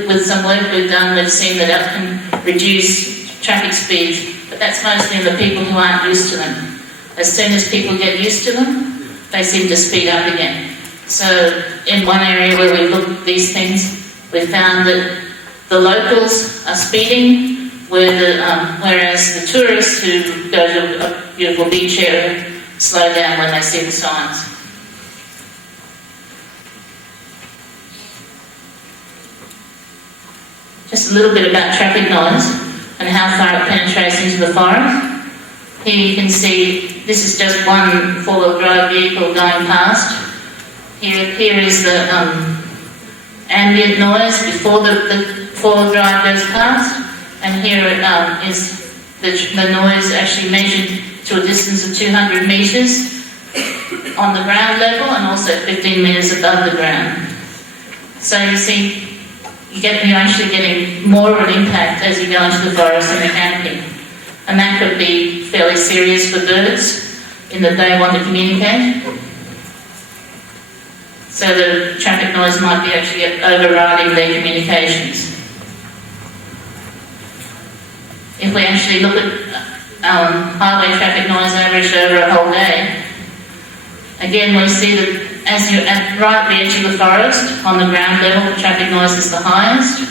With some work we've done, we've seen that it can reduce traffic speeds. But that's mostly in the people who aren't used to them. As soon as people get used to them, they seem to speed up again. So in one area where we've looked at these things, we found that the locals are speeding, whereas the tourists who go to a beautiful beach area slow down when they see the signs. Just a little bit about traffic noise and how far it penetrates into the forest. Here you can see this is just one four-wheel drive vehicle going past. Here is the ambient noise before the four-wheel drive goes past, and here is the noise actually measured to a distance of 200 metres on the ground level and also 15 metres above the ground. So you see, you're actually getting more of an impact as you go into the forest and the canopy. And that could be fairly serious for birds in that they want to communicate. So the traffic noise might be actually overriding their communications. If we actually look at highway traffic noise averaged over a whole day, again we see that as you're at right the edge of the forest, on the ground level, the traffic noise is the highest.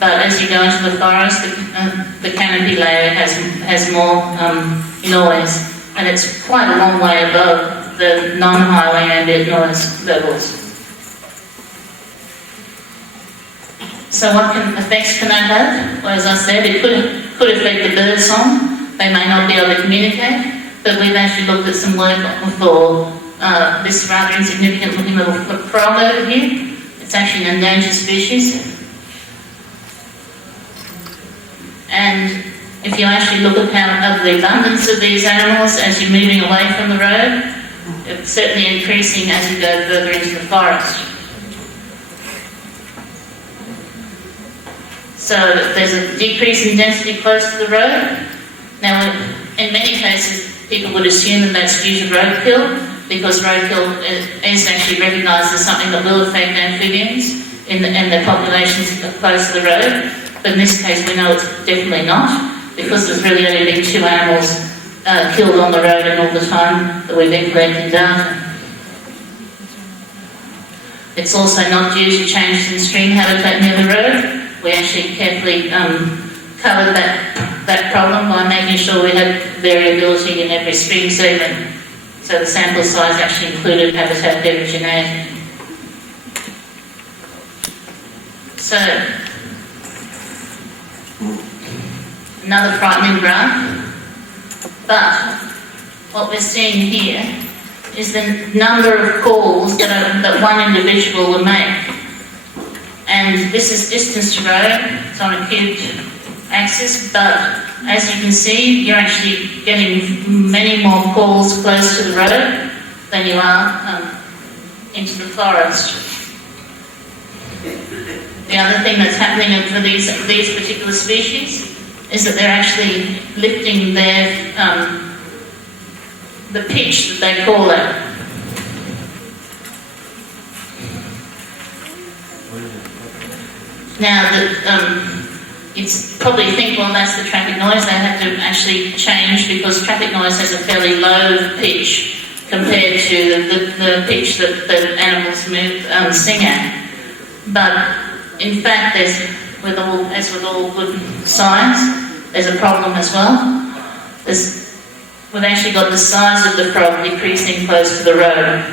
But as you go into the forest, the canopy layer has more noise, and it's quite a long way above the non-highway ambient noise levels. So what effects can that have? Well, as I said, it could affect the bird song. They may not be able to communicate, but we've actually looked at some work for this rather insignificant looking little frog over here. It's actually an endangered species. And if you actually look at the abundance of these animals as you're moving away from the road, it's certainly increasing as you go further into the forest. So there's a decrease in density close to the road. Now, in many cases, people would assume that that's due to roadkill, because roadkill is actually recognised as something that will affect amphibians in their populations close to the road. But in this case, we know it's definitely not, because there's really only been 2 animals killed on the road in all the time that we've been collecting data. It's also not due to changes in stream habitat near the road. We actually carefully covered that problem by making sure we had variability in every stream segment. So the sample size actually included habitat heterogeneity. So, another frightening graph, but what we're seeing here is the number of calls that one individual will make. And this is distance to road, it's on a cubed axis, but as you can see, you're actually getting many more calls close to the road than you are into the forest. The other thing that's happening for these particular species is that they're actually lifting the pitch that they call it. Now, you'd probably think, well, that's the traffic noise. They have to actually change because traffic noise has a fairly low pitch compared to the pitch that animals sing at. But in fact, as with all good science, there's a problem as well. We've actually got the size of the frog decreasing close to the road.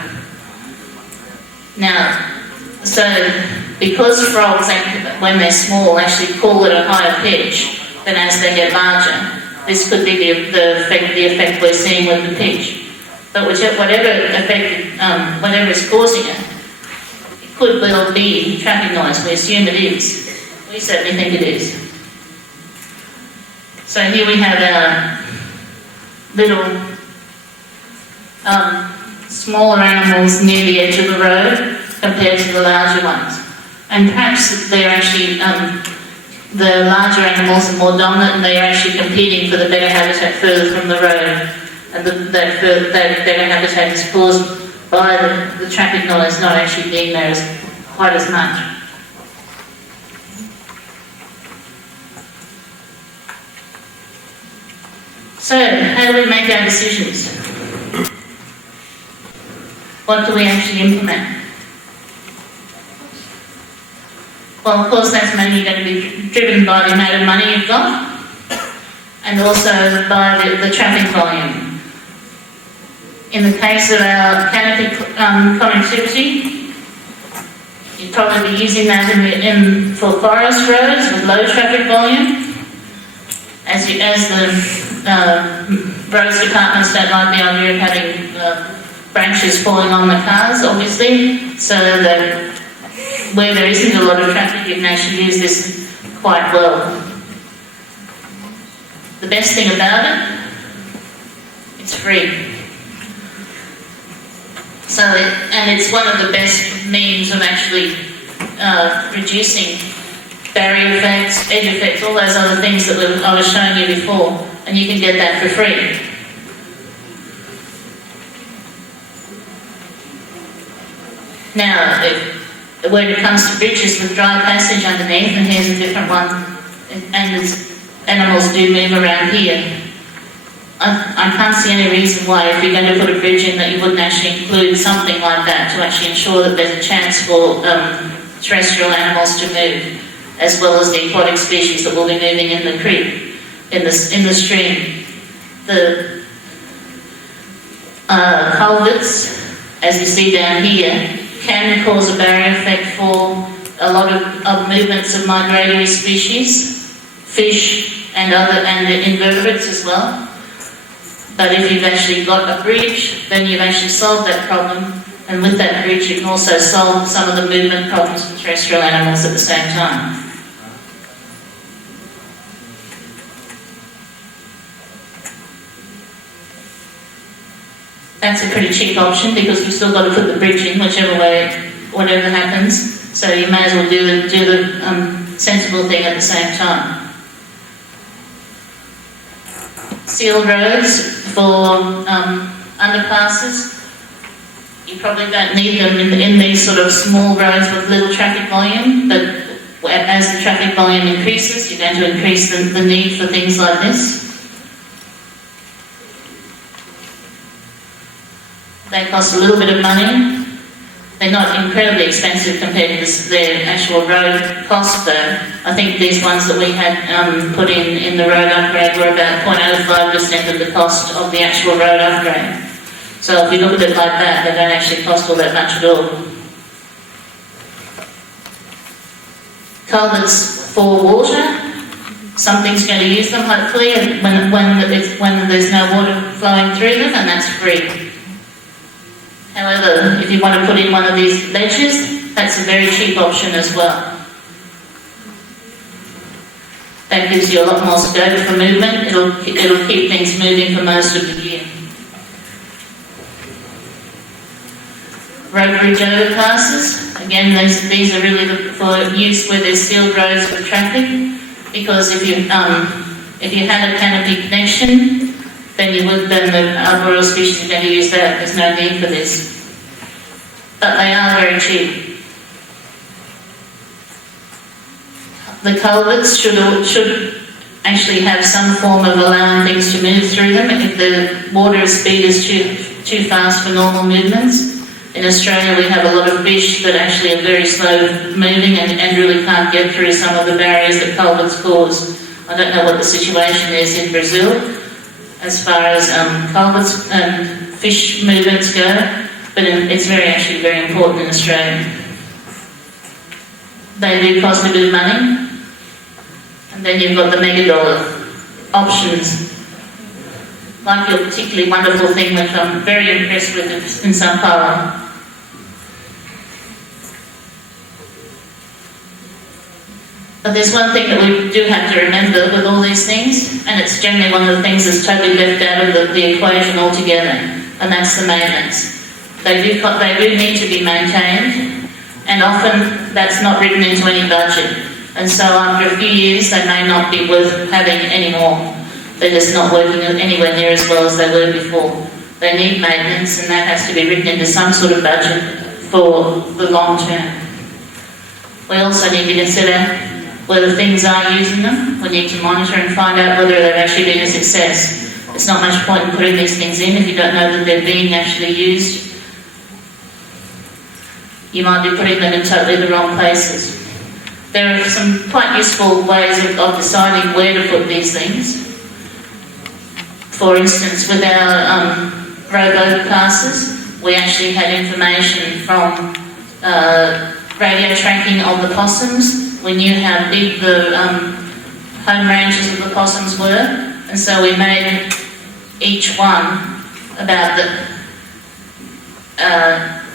Now, so because frogs, when they're small, actually call at a higher pitch than as they get larger, this could be the effect we're seeing with the pitch. But whatever is causing it, it could well be traffic noise. We assume it is. We certainly think it is. So here we have our little smaller animals near the edge of the road compared to the larger ones. And perhaps they're actually, the larger animals are more dominant and they are actually competing for the better habitat further from the road. And that better habitat is caused by the traffic noise not actually being there quite as much. So, how do we make our decisions? What do we actually implement? Well, of course, that's mainly going to be driven by the amount of money you've got and also by the traffic volume. In the case of our canopy connectivity, you'd probably be using that for forest roads with low traffic volume. As the roads departments don't like the idea of having branches falling on the cars, obviously, so that where there isn't a lot of traffic, you can actually use this quite well. The best thing about it, it's free. So, and it's one of the best means of actually reducing barrier effects, edge effects, all those other things that I was showing you before, and you can get that for free. Now, when it comes to bridges with dry passage underneath, and here's a different one, and animals do move around here, I can't see any reason why, if you're going to put a bridge in, that you wouldn't actually include something like that to actually ensure that there's a chance for terrestrial animals to move, as well as the aquatic species that will be moving in the creek, in the stream. The culverts, as you see down here, can cause a barrier effect for a lot of movements of migratory species, fish and invertebrates as well. But if you've actually got a bridge, then you've actually solved that problem, and with that bridge you can also solve some of the movement problems for terrestrial animals at the same time. That's a pretty cheap option because you've still got to put the bridge in, whatever happens. So you may as well do the sensible thing at the same time. Sealed roads for underpasses. You probably don't need them in these sort of small roads with little traffic volume, but as the traffic volume increases, you're going to increase the need for things like this. They cost a little bit of money. They're not incredibly expensive compared to their actual road cost though. I think these ones that we had put in the road upgrade were about 0.05% of the cost of the actual road upgrade. So if you look at it like that, they don't actually cost all that much at all. Culverts for water. Something's going to use them hopefully when there's no water flowing through them, and that's free. However, if you want to put in one of these ledges, that's a very cheap option as well. That gives you a lot more scope for movement. It'll keep things moving for most of the year. Road bridge overpasses. Again, these are really for use where there's sealed roads for traffic, because if you had a canopy connection, then the arboreal species are going to use that. There's no need for this. But they are very cheap. The culverts should actually have some form of allowing things to move through them. If the water speed is too too fast for normal movements. In Australia we have a lot of fish that actually are very slow moving and really can't get through some of the barriers that culverts cause. I don't know what the situation is in Brazil as far as culverts and fish movements go, but it's actually very important in Australia. They do cost a bit of money, and then you've got the mega dollar options, like your particularly wonderful thing which I'm very impressed with in Sao Paulo. But there's one thing that we do have to remember with all these things, and it's generally one of the things that's totally left out of the equation altogether, and that's the maintenance. They do need to be maintained, and often that's not written into any budget. And so after a few years, they may not be worth having anymore. They're just not working anywhere near as well as they were before. They need maintenance, and that has to be written into some sort of budget for the long term. We also need to consider whether things are using them. We need to monitor and find out whether they've actually been a success. It's not much point in putting these things in if you don't know that they're being actually used. You might be putting them in totally the wrong places. There are some quite useful ways of deciding where to put these things. For instance, with our robo passes, we actually had information from radio tracking of the possums. We knew how big the home ranges of the possums were, and so we made each one about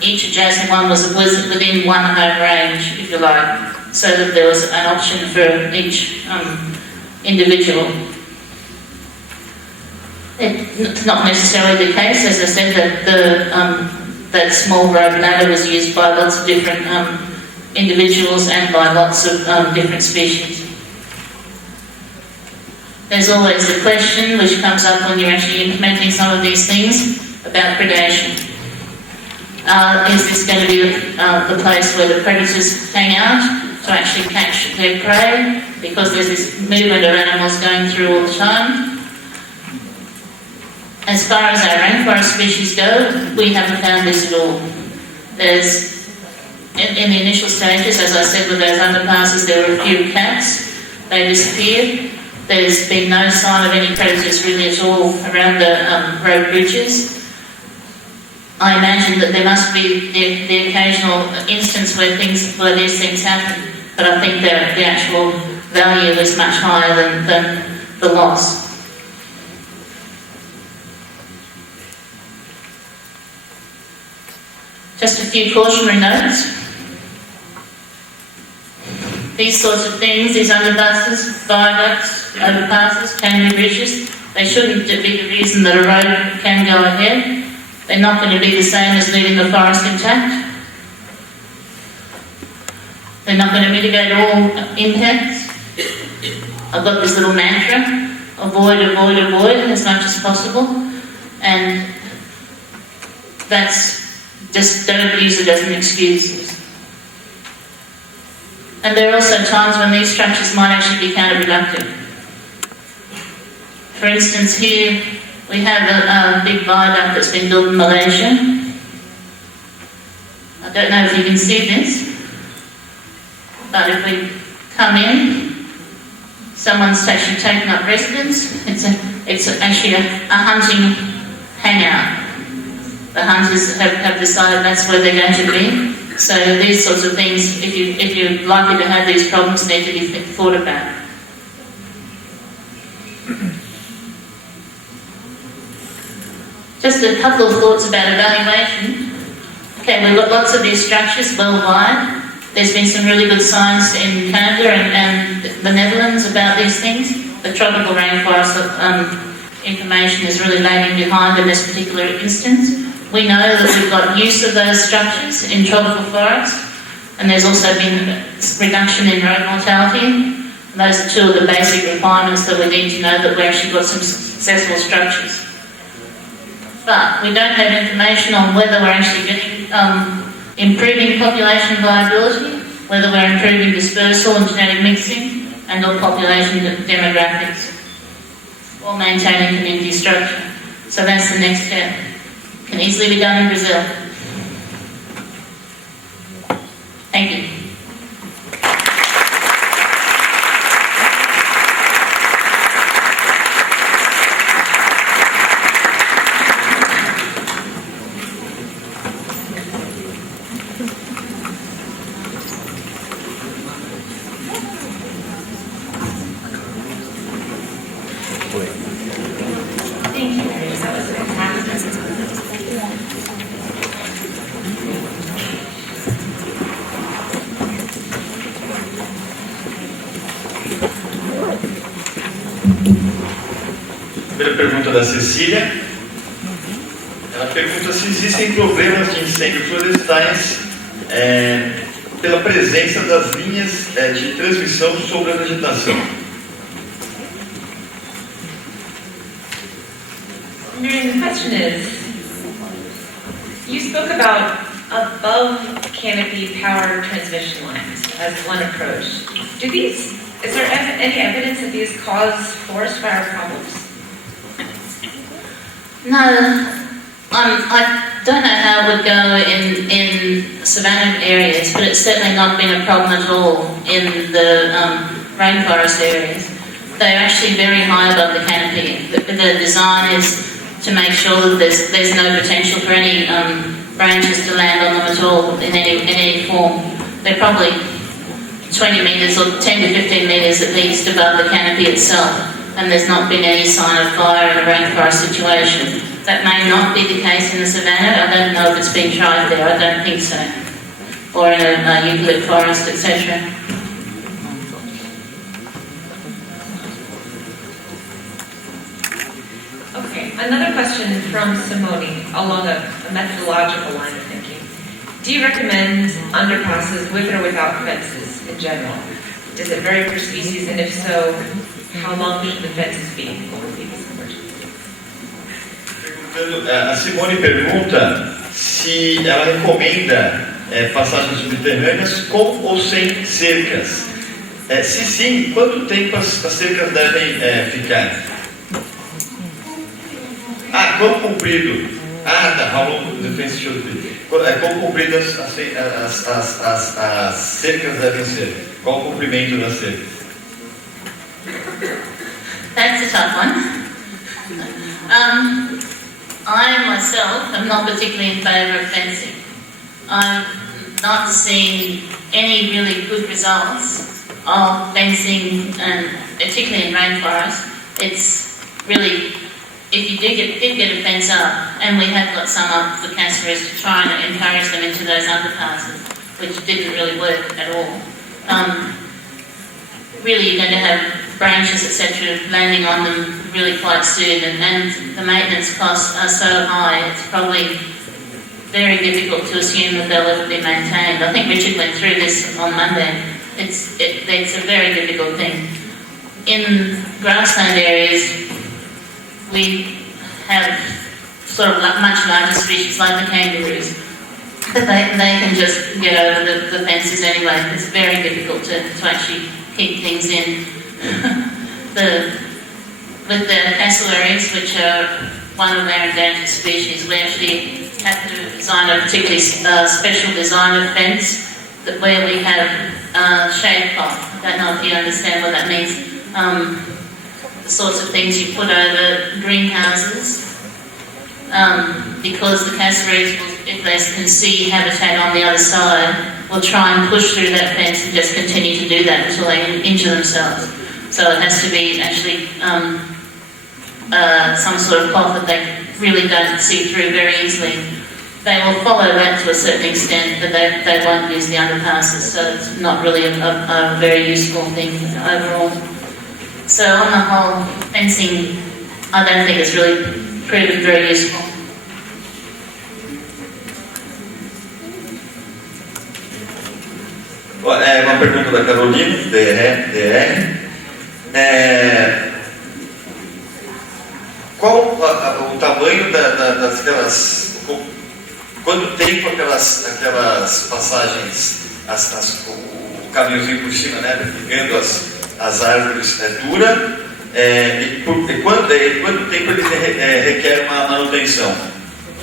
each adjacent one was within one home range, if you like, so that there was an option for each individual. It's not necessarily the case, as I said, that that small rope ladder was used by lots of different individuals and by lots of different species. There's always the question which comes up when you're actually implementing some of these things about predation. Is this going to be the place where the predators hang out to actually catch their prey, because there's this movement of animals going through all the time? As far as our rainforest species go, we haven't found this at all. There's in the initial stages, as I said, with those underpasses, there were a few cats. They disappeared. There's been no sign of any predators really at all around the road bridges. I imagine that there must be the occasional instance where these things happen, but I think that the actual value is much higher than the loss. Just a few cautionary notes. These sorts of things, these underpasses, viaducts, overpasses, can be bridges. They shouldn't be the reason that a road can go ahead. They're not going to be the same as leaving the forest intact. They're not going to mitigate all impacts. I've got this little mantra: avoid, avoid, avoid as much as possible. And that's just, don't use it as an excuse. And there are also times when these structures might actually be counterproductive. For instance, here we have a big viaduct that's been built in Malaysia. I don't know if you can see this, but if we come in, someone's actually taken up residence. It's actually a hunting hangout. The hunters have decided that's where they're going to be. So these sorts of things, if you're likely to have these problems, need to be thought about. Just a couple of thoughts about evaluation. Okay, we've got lots of these structures worldwide. There's been some really good science in Canada and the Netherlands about these things. The tropical rainforest information is really lagging behind in this particular instance. We know that we've got use of those structures in tropical forests, and there's also been reduction in road mortality. And those are two of the basic requirements that we need to know that we've actually got some successful structures. But we don't have information on whether we're actually getting improving population viability, whether we're improving dispersal and genetic mixing, and or population demographics, or maintaining community structure. So that's the next step. Can easily be done in Brazil. Thank you. Thank you, Miriam. That was fantastic. Primeira pergunta da Cecília. Ela pergunta se existem problemas de incêndios florestais pela presença das linhas de transmissão sobre a vegetação. Miriam, the question is, you spoke about above canopy power transmission lines as one approach. Is there any evidence that these cause forest fire problems? No, I don't know how it would go in savanna areas, but it's certainly not been a problem at all in the rainforest areas. They're actually very high above the canopy. The design is to make sure that there's no potential for any branches to land on them at all in any form. They're probably 20 metres or 10 to 15 metres at least above the canopy itself, and there's not been any sign of fire in a rainforest situation. That may not be the case in the savanna. I don't know if it's been tried there. I don't think so. Or in a eucalypt forest, etc. Okay, another question from Simone along a methodological line of thinking. Do you recommend underpasses with or without fences in general? Does it vary per species, and if so, how long should the fences be? What would be this question? A Simone pergunta se ela recomenda passagens subterrâneas com ou sem cercas. Se sim, quanto tempo as cercas devem ficar? Quão comprido? Tá, how long the fence should be? Quão compridas as cercas devem ser? Qual o comprimento das cercas? That's a tough one. I myself am not particularly in favour of fencing. I've not seen any really good results of fencing, and particularly in rainforest. It's really, if you did get a fence up, and we have got some up for cassowaries to try and encourage them into those underpasses, which didn't really work at all. Really, you're going to have branches, etc., landing on them really quite soon, and the maintenance costs are so high, it's probably very difficult to assume that they'll ever be maintained. I think Richard went through this on Monday. It's a very difficult thing. In grassland areas, we have sort of much larger species like the kangaroos, but they can just get over the fences anyway. It's very difficult to actually keep things in. With the cassowaries, which are one of our endangered species, we actually have to design a particularly special design of fence where we have shade cloth. I don't know if you understand what that means. The sorts of things you put over greenhouses, because the cassowaries, if they can see habitat on the other side, will try and push through that fence and just continue to do that until they injure themselves. So it has to be actually some sort of cloth that they really don't see through very easily. They will follow that to a certain extent, but they won't use the underpasses, so it's not really a very useful thing overall. So on the whole, fencing, I don't think it's really proven very useful. Uma pergunta da Carolina, DR. Qual o tamanho daquelas... Quanto tempo aquelas passagens, o caminhozinho por cima, né, pegando as árvores dura, e quanto tempo ele requer uma manutenção?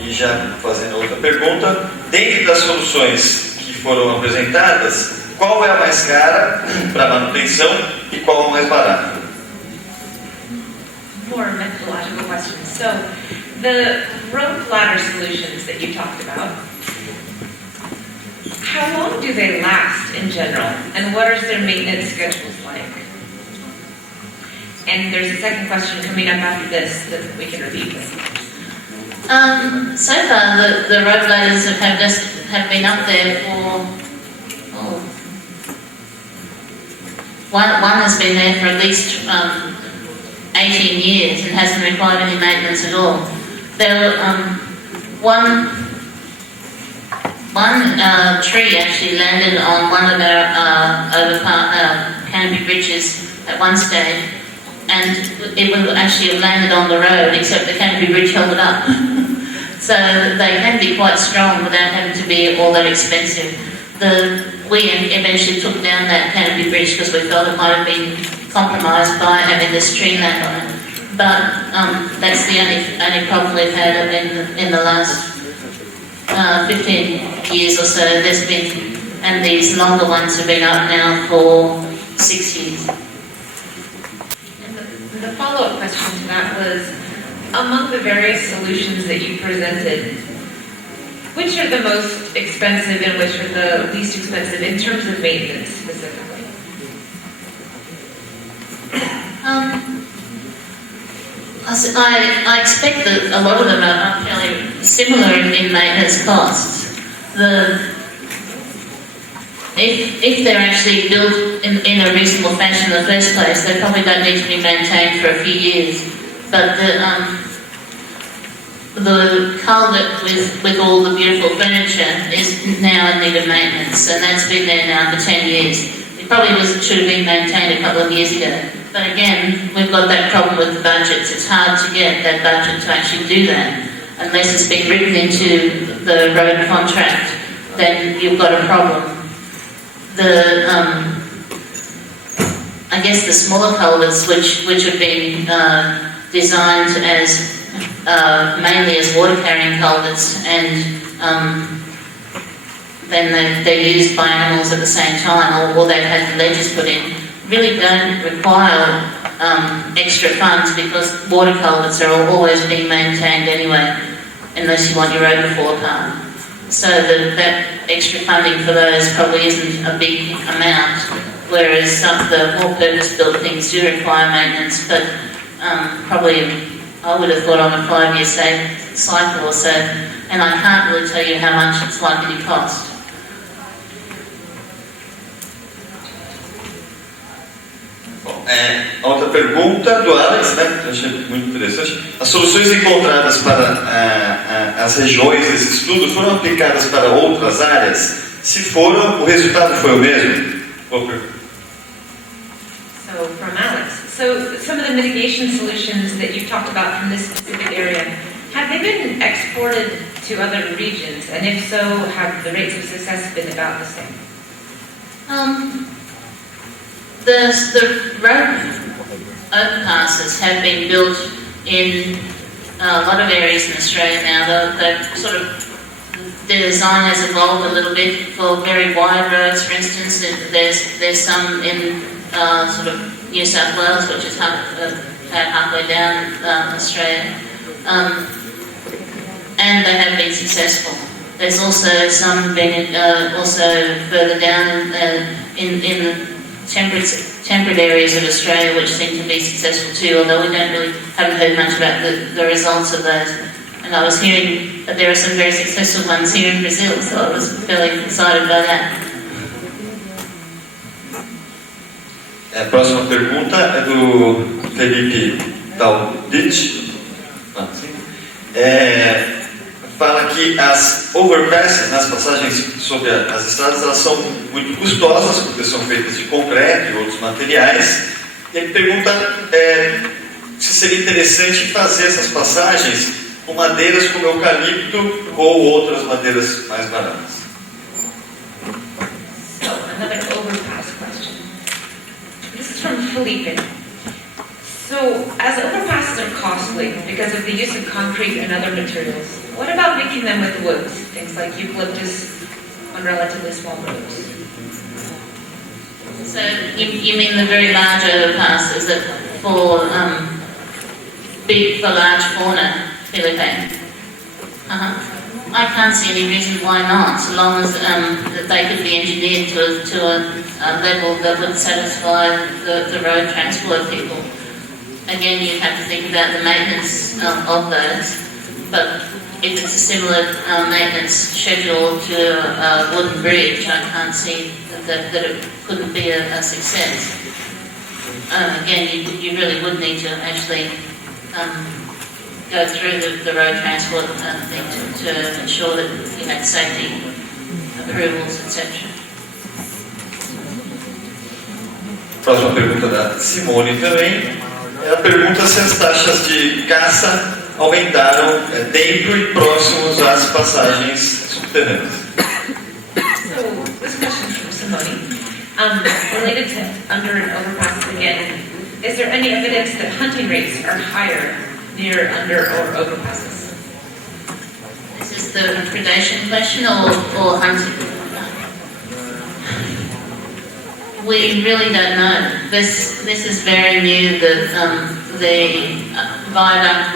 E já fazendo outra pergunta, dentre das soluções que foram apresentadas, qual é a mais cara para manutenção e qual a mais barata? More methodological questions. So, the rope ladder solutions that you talked about, how long do they last in general? And what are their maintenance schedules like? And there's a second question coming up after this that we can repeat. So far, the rope ladders have been up there for one has been there for at least 18 years and hasn't required any maintenance at all. There one tree actually landed on one of our canopy bridges at one stage, and it would actually have landed on the road, except the canopy bridge held it up. So they can be quite strong without having to be all that expensive. We eventually took down that canopy bridge because we felt it might have been compromised by having this tree land on it. But that's the only problem we've had in the last 15 years or so. There's been, and these longer ones have been up now for 6 years. The follow-up question to that was, among the various solutions that you presented, which are the most expensive and which are the least expensive in terms of maintenance specifically? I expect that a lot of them are fairly similar in maintenance costs. If they're actually built in a reasonable fashion in the first place, they probably don't need to be maintained for a few years. But the culvert with all the beautiful furniture is now in need of maintenance, and that's been there now for 10 years. It probably should have been maintained a couple of years ago. But again, we've got that problem with the budgets. It's hard to get that budget to actually do that. Unless it's been written into the road contract, then you've got a problem. I guess the smaller culverts, which have been designed as mainly as water carrying culverts, and then they're used by animals at the same time, or they've had ledges put in, really don't require extra funds because water culverts are always being maintained anyway, unless you want your road to fall apart. So that extra funding for those probably isn't a big amount, whereas some of the more purpose-built things do require maintenance, but probably I would have thought on a 5-year cycle or so, and I can't really tell you how much it's likely to cost. Bom, a outra pergunta do Alex, né, que eu achei muito interessante. As soluções encontradas para as regiões desse estudo foram aplicadas para outras áreas? Se foram, o resultado foi o mesmo? Boa pergunta. So, from Alex. So, some of the mitigation solutions that you talked about from this specific area, have they been exported to other regions? And if so, have the rates of success been about the same? The road overpasses have been built in a lot of areas in Australia now. The design has evolved a little bit for very wide roads. For instance, there's some in sort of New South Wales, which is about halfway down Australia, and they have been successful. There's also some been also further down in the temperate areas of Australia, which seem to be successful too, although we haven't heard much about the results of those. And I was hearing that there are some very successful ones here in Brazil, so I was fairly excited by that. A próxima pergunta é do Felipe Taldich. Fala que as overpasses, nas passagens sobre as estradas, elas são muito custosas, porque são feitas de concreto e outros materiais. E ele pergunta se seria interessante fazer essas passagens com madeiras como eucalipto ou outras madeiras mais baratas. So, another overpass question. This is from Felipe. So, as overpasses are costly because of the use of concrete and other materials, What about mixing them with woods? Things like eucalyptus on relatively small roads. So you mean the very large overpasses that for large fauna, Philippine? I can't see any reason why not, so long as that they could be engineered to a level that would satisfy the road transport people. Again, you have to think about the maintenance of those, but if it's a similar maintenance schedule to a wooden bridge, I can't see that it couldn't be a success. Again, you really would need to actually go through the road transport thing to ensure that you had safety approvals, etc. Próxima pergunta da Simone também. Ela pergunta se as taxas de caça aumentaram dentro e próximos às passagens subterrâneas. So, this question from Simone, related to under and overpasses again, is there any evidence that hunting rates are higher near under or overpasses? Is this the predation question or hunting? We really don't know. This is very new. The viaduct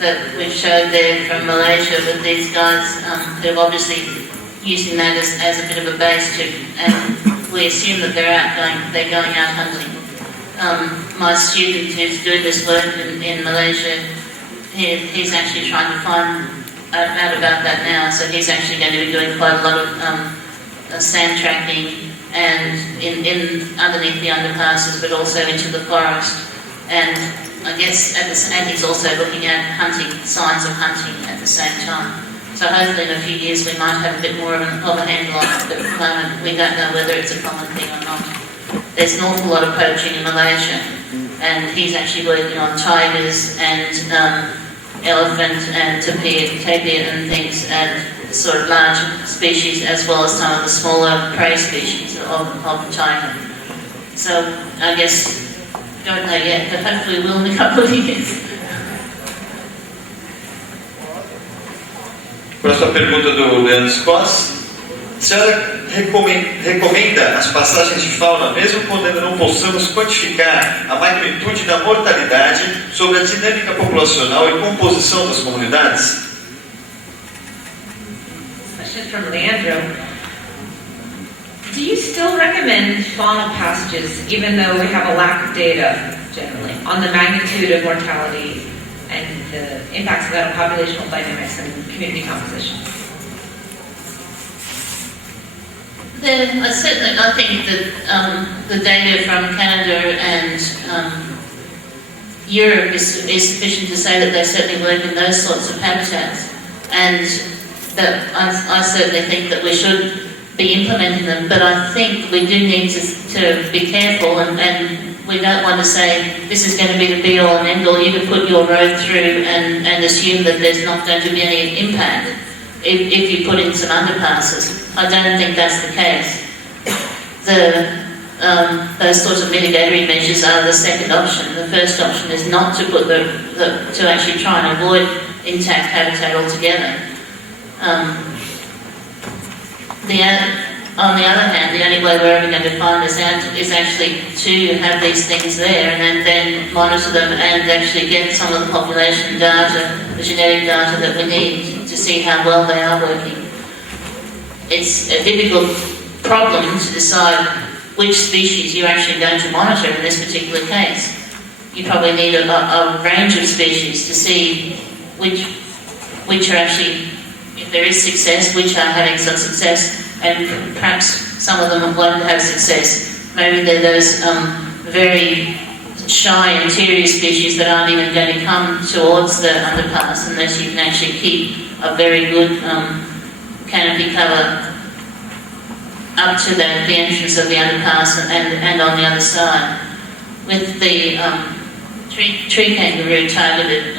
that we showed there from Malaysia with these guys who are obviously using that as a bit of a base to, and we assume that they're going out hunting. My student who's doing this work in Malaysia, he's actually trying to find out about that now. So he's actually going to be doing quite a lot of sand tracking and in underneath the underpasses, but also into the forest. And I guess and he's also looking at hunting, signs of hunting at the same time. So hopefully in a few years we might have a bit more of a handle on it, but at the moment we don't know whether it's a common thing or not. There's an awful lot of poaching in Malaysia, and he's actually working on tigers and elephant and tapir and things, and sort of large species as well as some of the smaller prey species of the tiger. So I guess, don't know yet, but hopefully we'll in a couple of years. Próxima pergunta do Leandro Scott. A senhora recomenda as passagens de fauna, mesmo quando ainda não possamos quantificar a magnitude da mortalidade, sobre a dinâmica populacional e composição das comunidades? From Leandro, do you still recommend fauna passages even though we have a lack of data generally on the magnitude of mortality and the impacts of that on populational dynamics and community composition? I think that the data from Canada and Europe is sufficient to say that they certainly work in those sorts of habitats, and that I certainly think that we should be implementing them, but I think we do need to be careful, and we don't want to say this is going to be the be-all and end-all. You can put your road through and assume that there's not going to be any impact if you put in some underpasses. I don't think that's the case. Those sorts of mitigatory measures are the second option. The first option is not to put to actually try and avoid intact habitat altogether. On the other hand, the only way we're ever going to find this out is actually to have these things there and then monitor them and actually get some of the population data, the genetic data that we need to see how well they are working. It's a difficult problem to decide which species you're actually going to monitor in this particular case. You probably need a range of species to see which are actually, if there is success, which are having some success, and perhaps some of them won't have success. Maybe they're those very shy interior species that aren't even going to come towards the underpass unless you can actually keep a very good canopy cover up to the entrance of the underpass and on the other side. With the tree kangaroo targeted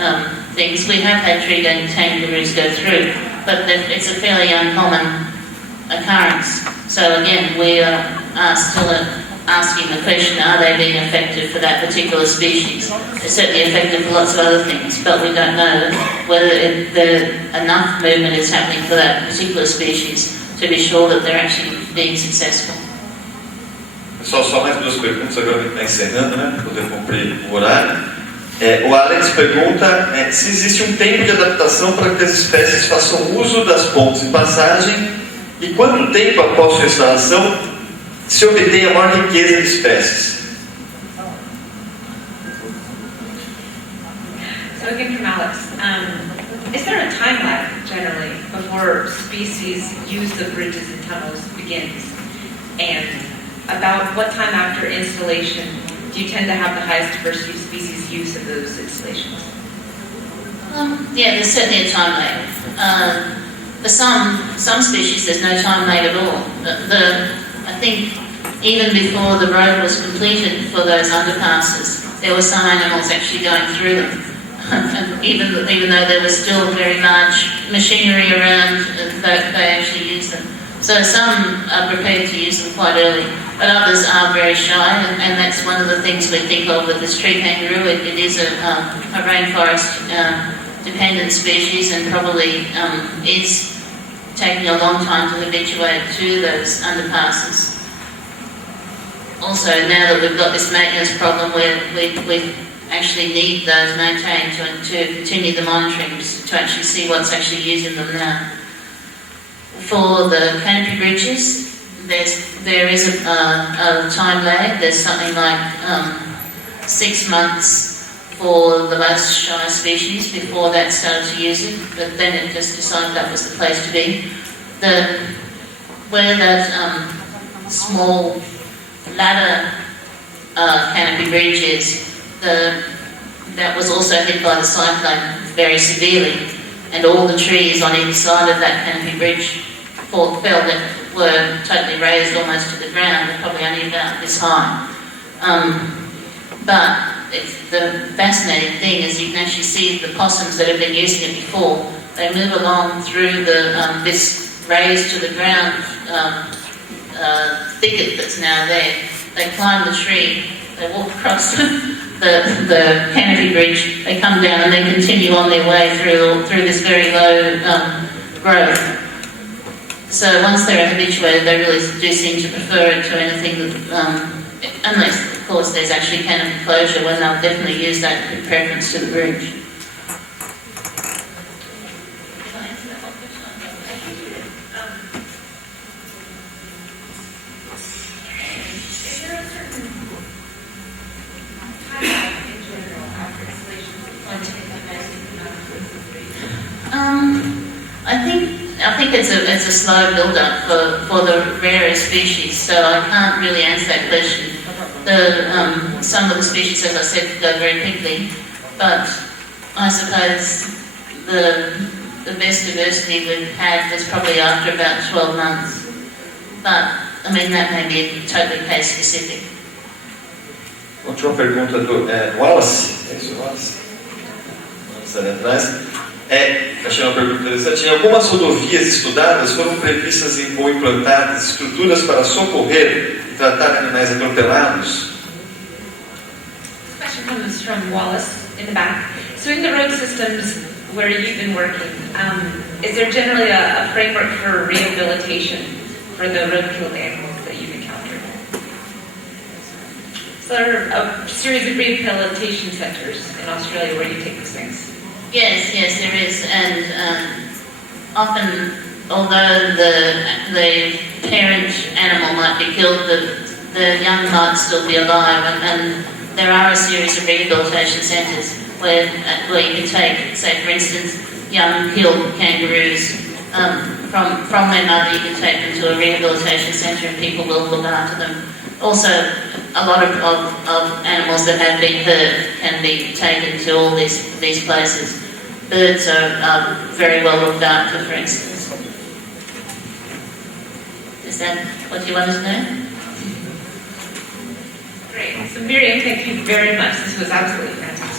things, we have had tree kangaroos go through, but it's a fairly uncommon occurrence. So again, we are still asking the question, are they being effective for that particular species? They're certainly effective for lots of other things, but we don't know whether enough movement is happening for that particular species to be sure that they're actually being successful. Pessoal, só mais duas perguntas, agora a gente está encerrando, né? Para poder cumprir o horário. O Alex pergunta se existe um tempo de adaptação para que as espécies façam uso das pontes de passagem e quanto tempo após sua instalação se obtém a maior riqueza de espécies. So again from Alex, is there a time lag generally before species use the bridges and tunnels begins? And about what time after installation do you tend to have the highest diversity of species use of those installations? Yeah, there's certainly a time lag. For some species, there's no time lag at all. I think even before the road was completed for those underpasses, there were some animals actually going through them. And even though there was still very large machinery around, they actually used them. So some are prepared to use them quite early, but others are very shy, and that's one of the things we think of with this tree kangaroo. It is a rainforest dependent species and probably is taking a long time to habituate to those underpasses. Also, now that we've got this maintenance problem, we actually need those maintained to continue the monitoring to actually see what's actually using them now. For the canopy bridges, there is a time lag. There's something like 6 months for the most shy species before that started to use it, but then it just decided that was the place to be. Where that small ladder canopy bridge is, that was also hit by the cyclone very severely, and all the trees on each side of that canopy bridge fell that were totally raised almost to the ground. They're probably only about this high. But the fascinating thing is you can actually see the possums that have been using it before. They move along through this raised to the ground thicket that's now there. They climb the tree, they walk across the canopy bridge, they come down and they continue on their way through this very low growth. So once they're habituated, they really do seem to prefer it to anything that, unless, of course, there's actually canopy closure, when they'll definitely use that in preference to the bridge. I think it's a slow build-up for the rarer species, so I can't really answer that question. Some of the species, as I said, go very quickly, but I suppose the best diversity we've had was probably after about 12 months. But, I mean, that may be totally case-specific. Última pergunta do Wallace. É isso, Wallace? Vamos ali atrás. Achei uma pergunta interessante. Em algumas rodovias estudadas foram previstas ou implantadas estruturas para socorrer e tratar animais atropelados? This question comes from Wallace in the back. So in the road systems where you've been working, is there generally a framework for rehabilitation for the road-killed animals that you've encountered? So there are a series of rehabilitation centers in Australia where you take these things. Yes, there is, and often, although the parent animal might be killed, the young might still be alive, and there are a series of rehabilitation centres where you can take, say for instance, young killed kangaroos from their mother. You can take them to a rehabilitation centre and people will look after them. Also, a lot of animals that have been hurt can be taken to all these places. Birds are very well looked after, for instance. Is that what you wanted to know? Great. So Miriam, thank you very much. This was absolutely fantastic.